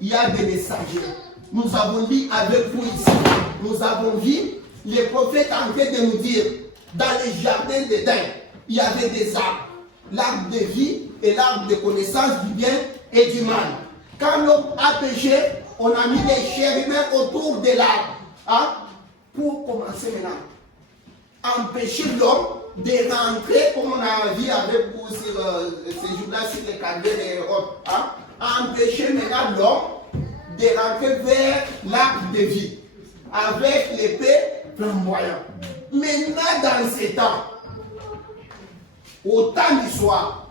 Il y a des messagers. Nous avons lu avec vous ici. Nous avons vu les prophètes en train de nous dire, dans les jardins d'Éden, il y avait des arbres. L'arbre de vie et l'arbre de connaissance du bien et du mal. Quand l'homme a péché, on a mis les chérubins autour de l'arbre. Hein? Pour commencer maintenant, empêcher l'homme de rentrer, comme on a vu avec vous sur ces jours-là, sur les calvaires et autres. Hein? Empêcher maintenant l'homme de rentrer vers l'arbre de vie, avec l'épée flamboyante. Maintenant, dans ces temps, au temps du soir,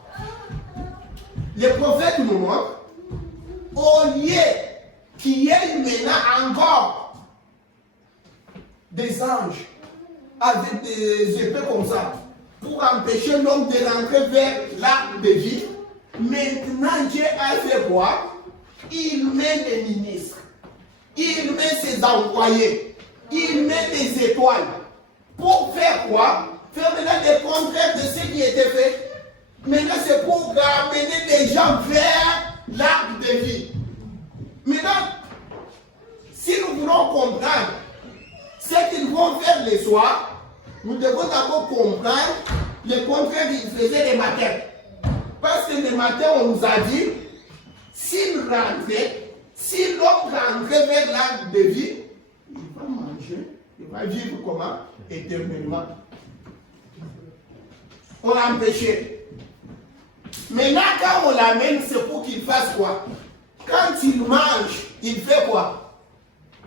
les prophètes nous montrent, au lieu qu'il y ait maintenant encore des anges avec des épées comme ça, pour empêcher l'homme de rentrer vers l'arbre de vie, maintenant Dieu a fait quoi? Il met les ministres, il met ses envoyés, il met des étoiles. Pour faire quoi? Faire maintenant le contraire de ce qui était fait. Maintenant c'est pour ramener les gens vers l'arbre de vie. Maintenant, si nous voulons comprendre ce qu'ils vont faire le soir, nous devons d'abord comprendre le contraire qu'ils faisaient les matins. Parce que le matin, on nous a dit, s'il rentrait, si l'homme rentrait vers l'arbre de vie, il va manger, il va vivre comment? Éternellement. On l'a empêché. Maintenant, quand on l'amène, c'est pour qu'il fasse quoi? Quand il mange, il fait quoi?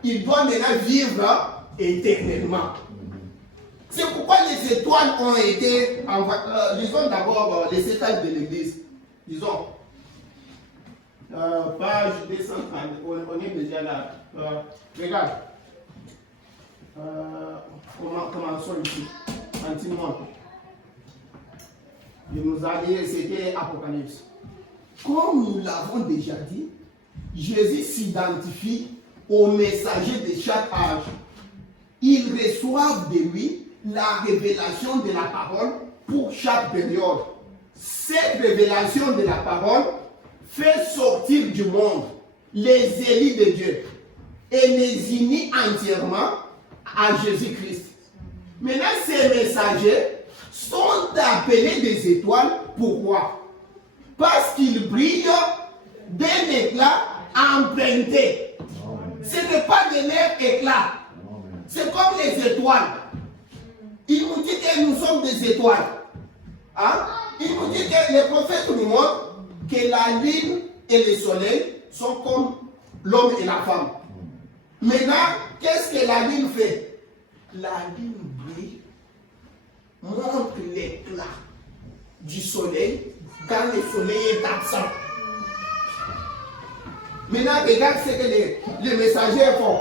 Il doit maintenant vivre éternellement. C'est pourquoi les étoiles ont été envoyées. Lisons d'abord les étages de l'église. Disons, page 230, on est déjà là. Regarde. Commençons ici. Continuons. Il nous a dit, c'était Apocalypse. Comme nous l'avons déjà dit, Jésus s'identifie aux messagers de chaque âge. Ils reçoivent de lui la révélation de la parole pour chaque période. Cette révélation de la parole fait sortir du monde les élus de Dieu et les unit entièrement à Jésus-Christ. Maintenant, ces messagers sont appelés des étoiles. Pourquoi? Parce qu'ils brillent d'un éclat emprunté. Ce n'est pas de leur éclat. C'est comme les étoiles. Il nous dit que nous sommes des étoiles. Hein? Il nous dit que les prophètes nous montrent que la lune et le soleil sont comme l'homme et la femme. Maintenant, qu'est-ce que la lune fait? La lune brille, montre l'éclat du soleil quand le soleil est absent. Maintenant, regarde ce que les messagers font.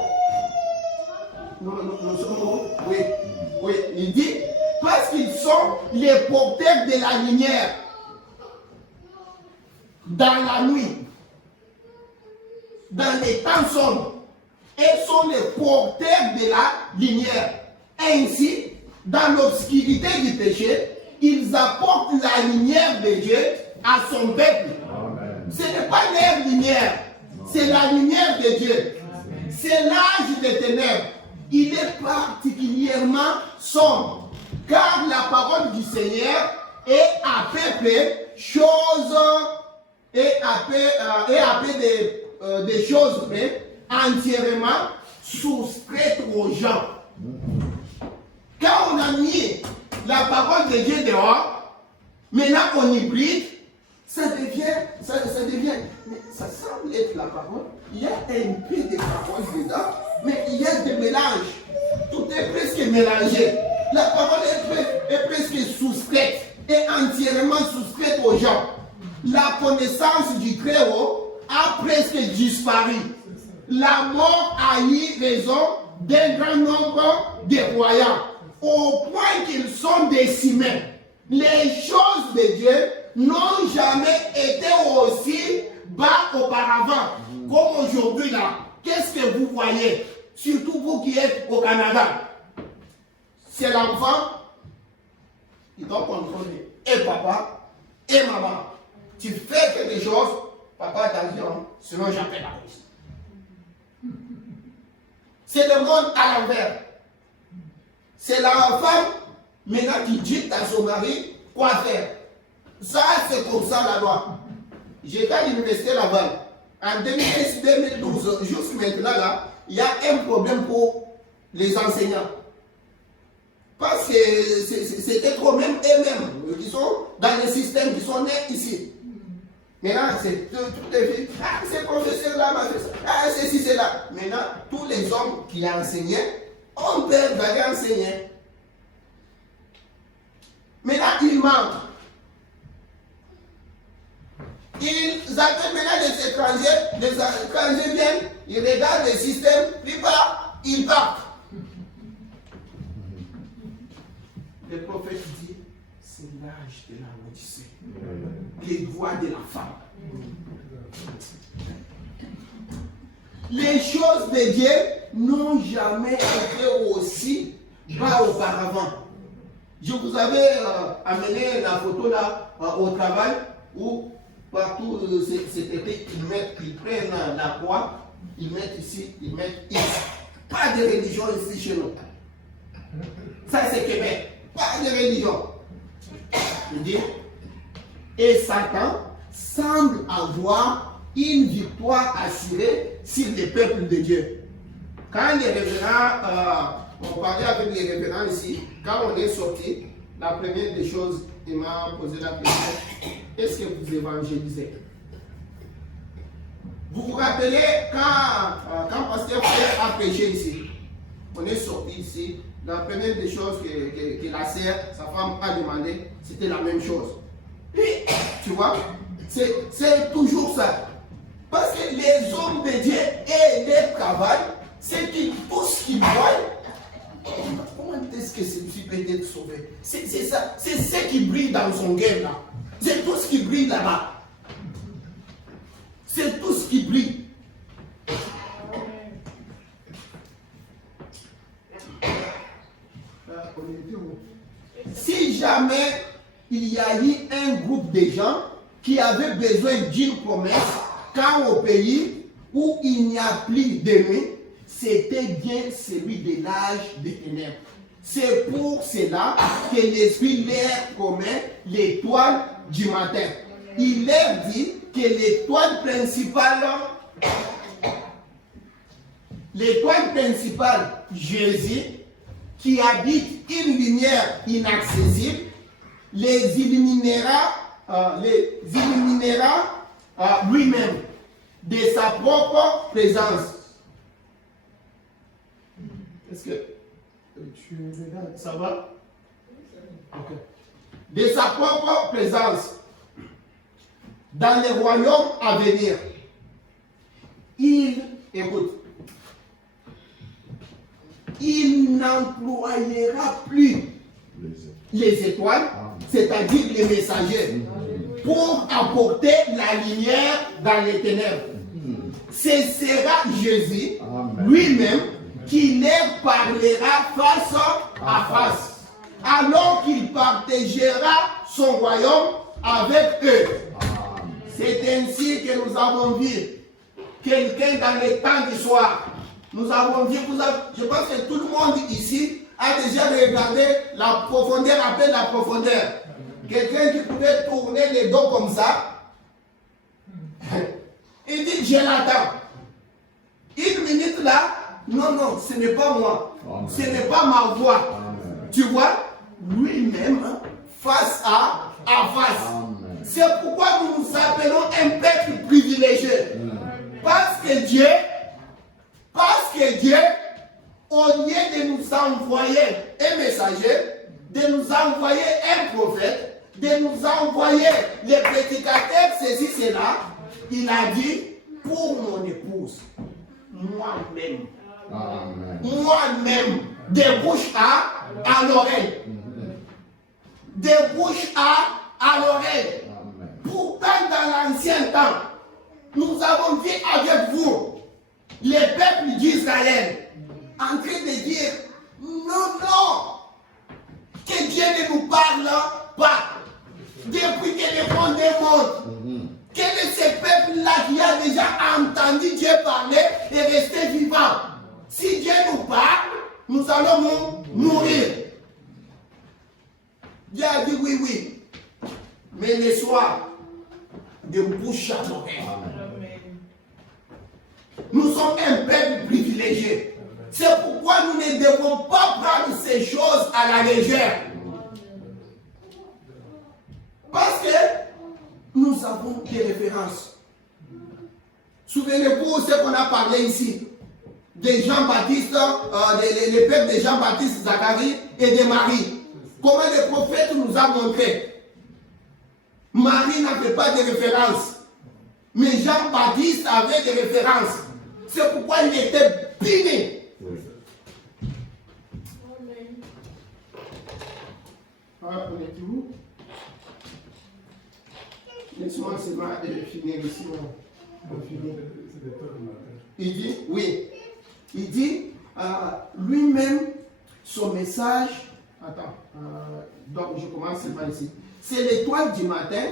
Nous sommes, oui, il dit, parce qu'ils sont les porteurs de la lumière dans la nuit, dans les temps sombres, et sont les porteurs de la lumière. Ainsi, dans l'obscurité du péché, ils apportent la lumière de Dieu à son peuple. Amen. Ce n'est pas leur lumière, c'est la lumière de Dieu. C'est l'âge des ténèbres. Il est particulièrement sombre, car la parole du Seigneur est à peu près des choses entièrement soustraites aux gens. Quand on a mis la parole de Dieu dehors, maintenant on hybride, ça devient, mais ça semble être la parole. Il y a un peu de parole dedans, mais il y a des mélanges. Tout est presque mélangé. La parole est presque soustraite, et entièrement soustraite aux gens. La connaissance du Très-Haut a presque disparu. La mort a eu raison d'un grand nombre de croyants, au point qu'ils sont décimés. Les choses de Dieu n'ont jamais été aussi bas auparavant, comme aujourd'hui là. Qu'est-ce que vous voyez? Surtout vous qui êtes au Canada. C'est l'enfant, il doit contrôler. et papa et maman. Tu fais quelque chose, papa, attention, sinon j'appelle la police. C'est le monde à l'envers. C'est la femme maintenant qui dit à son mari quoi faire. Ça, c'est comme ça la loi. J'étais à l'université Laval. En 2010-2012, jusqu'à maintenant, là, il y a un problème pour les enseignants. Parce que c'était trop même eux-mêmes qui sont dans le système, qui sont nés ici. Maintenant, c'est tout les filles. Ah, c'est professeur là, m'a fait ça. Ah, c'est ci, c'est là. Maintenant, tous les hommes qui enseignaient, on peut d'aller enseigner. Maintenant, ils mentent. Ils appellent maintenant les étrangers viennent, ils regardent le système, puis pas, ils partent. Le prophète dit, c'est l'âge de la Odyssée, les droits de la femme. Les choses de Dieu n'ont jamais été aussi bas auparavant. Je vous avais amené la photo là au travail où partout cet été ils prennent la croix, ils mettent ici, ils mettent ici. Pas de religion ici chez nous. Ça c'est Québec. Pas de religion. Je dis, et Satan semble avoir une victoire assurée sur les peuples de Dieu. Quand les révérends, on parlait avec les révérends ici, quand on est sorti, la première des choses, il m'a posé la question, est-ce que vous évangélisez? Vous vous rappelez quand Pasteur Frère a prêché ici, on est sorti ici, la première des choses que la sœur, sa femme a demandé, c'était la même chose. Et, tu vois, c'est toujours ça. Parce que les hommes de Dieu et les travail, c'est tout ce qu'ils voient. Comment est-ce que celui-ci peut être sauvé? C'est ça, c'est ce qui brille dans son cœur là. C'est tout ce qui brille là-bas. C'est tout ce qui brille. Si jamais il y a eu un groupe de gens qui avaient besoin d'une promesse, quand au pays où il n'y a plus de nuit, c'était bien celui de l'âge des ténèbres. C'est pour cela que l'Esprit leur promet l'étoile du matin. Il leur dit que l'étoile principale, Jésus, qui habite une lumière inaccessible, les illuminera lui-même de sa propre présence. Est-ce que tu regardes, ça va? Okay. De sa propre présence dans les royaumes à venir. Il n'employera plus les étoiles, c'est-à-dire les messagers, pour apporter la lumière dans les ténèbres. Ce sera Jésus lui-même qui leur parlera face à face, alors qu'il partagera son royaume avec eux. C'est ainsi que nous avons vu quelqu'un dans les temps du soir. Nous avons vu, je pense que tout le monde ici a déjà regardé la profondeur, appelle la profondeur. Quelqu'un qui pouvait tourner les dos comme ça. Il dit, je l'attends. Une minute là, non, ce n'est pas moi. Amen. Ce n'est pas ma voix. Amen. Tu vois, lui-même, face à face. C'est pourquoi nous nous appelons un peuple privilégié. Amen. Parce que Dieu, au lieu de nous envoyer un messager, de nous envoyer un prophète, de nous envoyer les prédicateurs, ceci, cela, il a dit, pour mon épouse, moi-même, de bouche à l'oreille. De bouche à l'oreille. Pourtant, dans l'ancien temps, nous avons vu avec vous les peuples d'Israël en train de dire non, que Dieu ne nous parle pas. depuis que le monde est monde. Quel est ce peuple-là qui a déjà entendu Dieu parler et resté vivant? Si Dieu nous parle, nous allons mourir. Dieu a dit oui, oui. Mais le soir, de bouche à oreille. Nous sommes un peuple privilégié. C'est pourquoi nous ne devons pas prendre ces choses à la légère. Parce que nous avons des références. Souvenez-vous de ce qu'on a parlé ici. De Jean-Baptiste, le peuple de Jean-Baptiste, Zacharie et de Marie. Comment le prophète nous a montré. Marie n'avait pas de référence. Mais Jean-Baptiste avait des références. C'est pourquoi il était béni. On est où? Laisse-moi seulement finir ici. Il dit, oui. Il dit, lui-même, son message. Attends, donc je commence seulement ici. C'est l'étoile du matin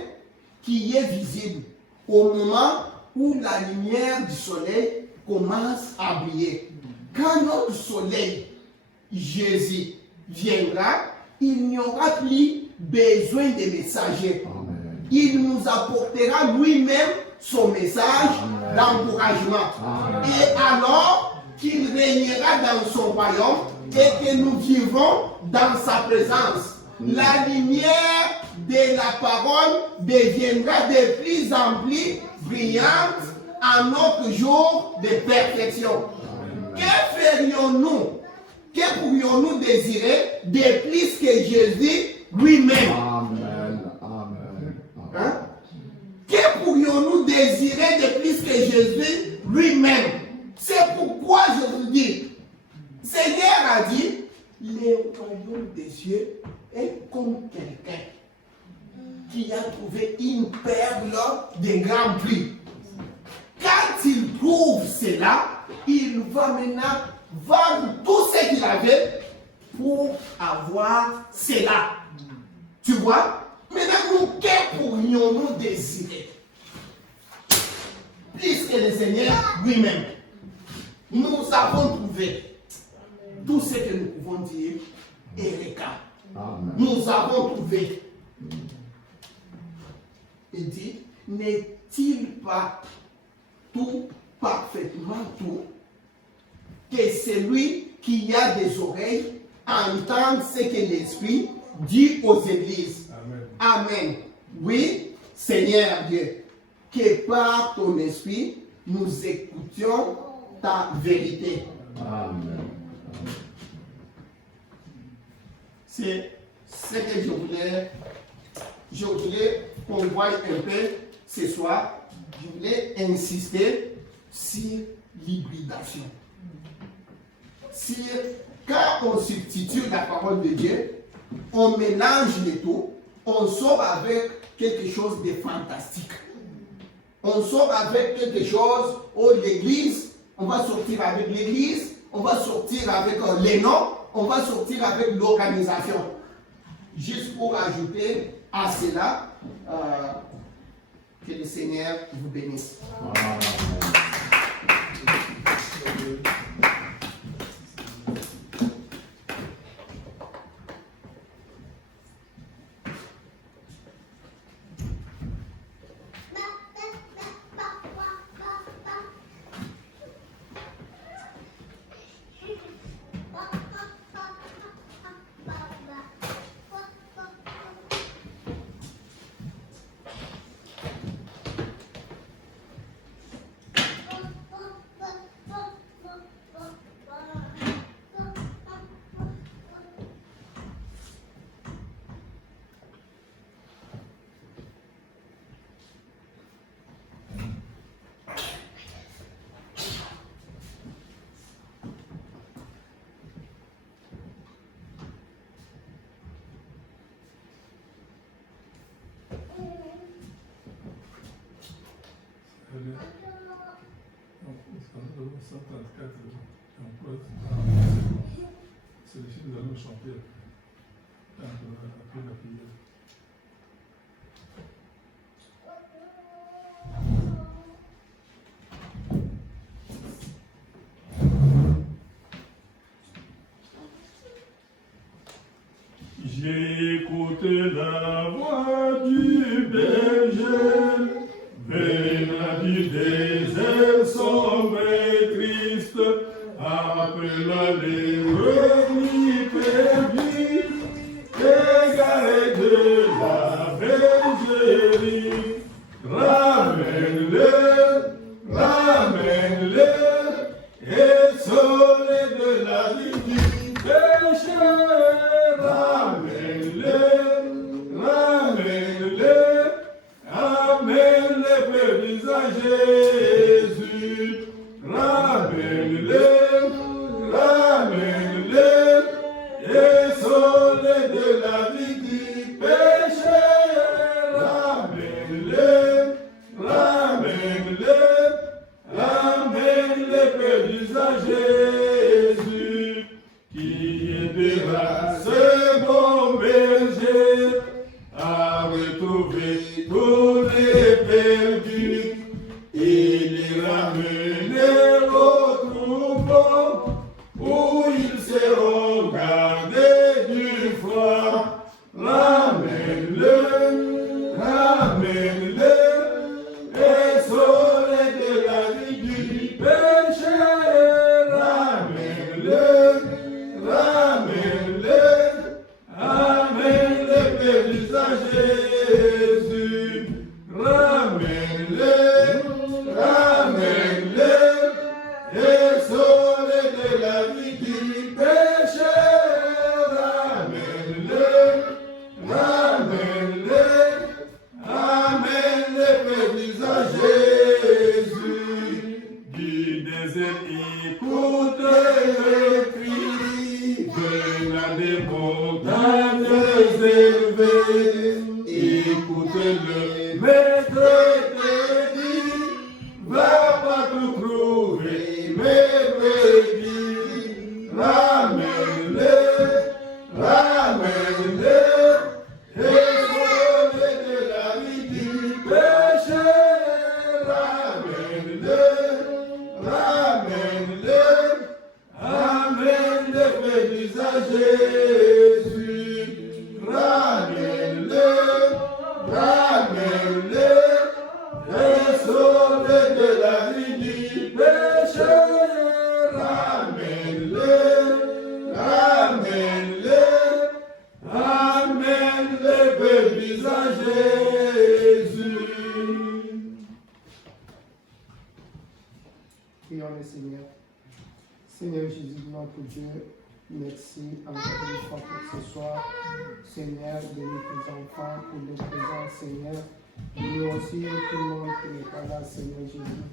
qui est visible au moment où la lumière du soleil commence à briller. Quand notre soleil, Jésus, viendra, il n'y aura plus besoin de messagers. Amen. Il nous apportera lui-même son message d'encouragement. Et alors qu'il régnera dans son royaume et que nous vivrons dans sa présence. La lumière de la parole deviendra de plus en plus brillante à notre jour de perfection. Que ferions-nous? Que pourrions-nous désirer de plus que Jésus lui-même? Amen. Amen. Hein? Que pourrions-nous désirer de plus que Jésus lui-même? C'est pourquoi je vous dis, Seigneur a dit, le royaume des cieux est comme quelqu'un qui a trouvé une perle de grand prix. Quand il trouve cela, il va maintenant vendre tout ce qu'il avait pour avoir cela. Tu vois? Maintenant, nous, que pourrions-nous désirer? Plus que le Seigneur lui-même. Nous avons trouvé tout ce que nous pouvons dire Erika. Nous avons trouvé. Il dit, n'est-il pas tout parfaitement tout que celui qui a des oreilles entende ce que l'Esprit dit aux églises. Amen. Amen. Oui, Seigneur Dieu, que par ton Esprit, nous écoutions ta vérité. Amen. C'est ce que je voulais qu'on voie un peu ce soir. Je voulais insister sur l'hybridation. Sur quand on substitue la parole de Dieu, on mélange les tout, on sort avec quelque chose de fantastique. On sort avec quelque chose, l'église, on va sortir avec l'église, on va sortir avec les noms, on va sortir avec l'organisation. Juste pour ajouter à cela, que le Seigneur vous bénisse. Amen. C'est les filles, nous allons chanter après la prière. la voix du berger, venant du désert sombre et triste, appela les brebis perdus, égarés de la bergerie. Ramène-le, et sauvez de la vie du péché. Ramène-le, amène-le, brebis à Jésus. Ramène-le, et sauvez de la vie du péché. Ramène-le, brebis à Jésus, qui aidera ce bon berger à retrouver tous les perdus. Il les ramènera au troupeau où ils seront gardés du froid. Ramène-le, et sauver de la vie du péché. Ramène-le, amène-le, brebis à Jésus. Ramène-le, et sauver de la vie du péché. Ramène-le, amène-le, brebis à Jésus. Du désert, écoute le cri, venant des montagnes élevées. Écoute-le, maître te dit, va partout trouver mes brebis. Ramène-le, et sauver de la vie du péché. Ramène-le, amène-le, brebis à Jésus. Ramène-le, et sauver de la vie du péché. Ramène-le, brebis à Jésus. Prions le Seigneur. Seigneur Jésus, notre Dieu, merci encore une fois pour ce soir. Seigneur, bénis tes enfants pour le présent, Seigneur. Bénis aussi tout le monde qui n'est pas là, Seigneur Jésus.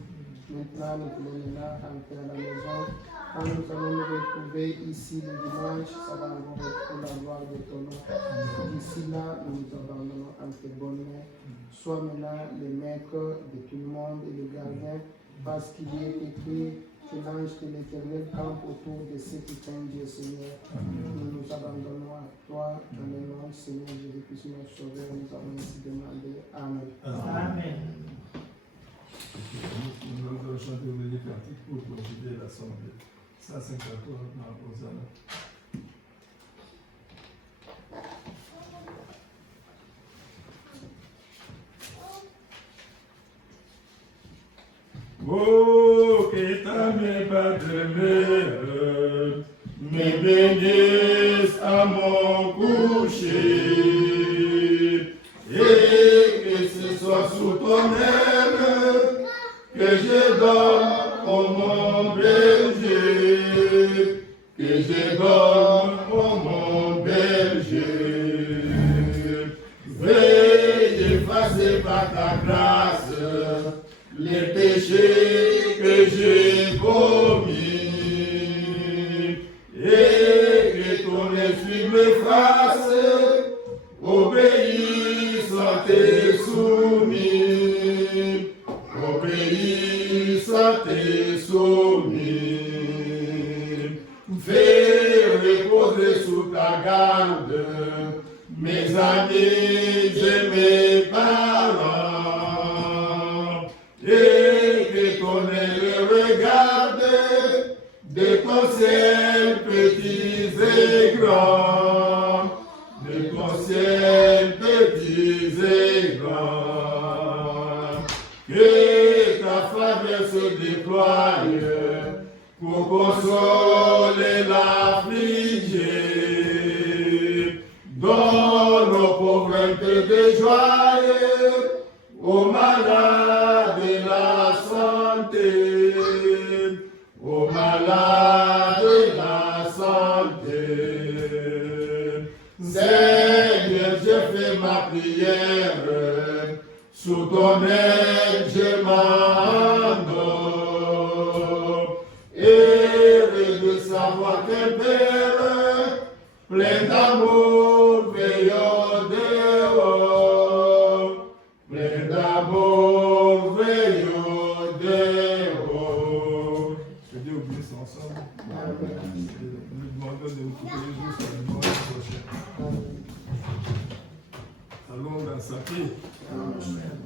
Maintenant, nous voulons là rentrer à la maison. Quand nous allons nous retrouver ici le dimanche, ça va nous retrouver la gloire de ton nom. D'ici là, nous nous abandonnons en tes bonnes mains. Sois maintenant le maître de tout le monde et le gardien, parce qu'il est écrit que l'ange de l'Éternel campe autour de ceux qui craignent Dieu, Seigneur. Nous nous abandonnons à toi, dans le nom du Seigneur Jésus-Christ, notre Sauveur. Nous avons ainsi demandé. Amen. Nous allons chanter le cantique pour procéder à l'assemblée. 153 dans Hosanna. Oh, que ta main paternelle me bénisse à mon coucher, et que ce soit sous ton aile que je donne au mon berger, que je donne au mon berger. Veuille effacer par ta grâce les péchés que j'ai commis, et que ton esprit me fasse obéissant et soumis, obéissant et soumis. Fais reposer sous ta garde mes amis et mes parents, et que ton œil regarde de ton ciel petits et grands, de ton ciel pour consoler l'affligé. Donne aux pauvres un peu de joie, aux malades la santé, aux malades la santé. Seigneur, je fais ma prière, sous ton aide je m'endors. Heureux de savoir qu'un Père plein d'amour veille au-dehors, plein d'amour veille au-dehors. Que Dieu vous bénisse ensemble. Nous demandons de vous couper les jours sur le dimanche prochain. Allons dans sa vie. Amen.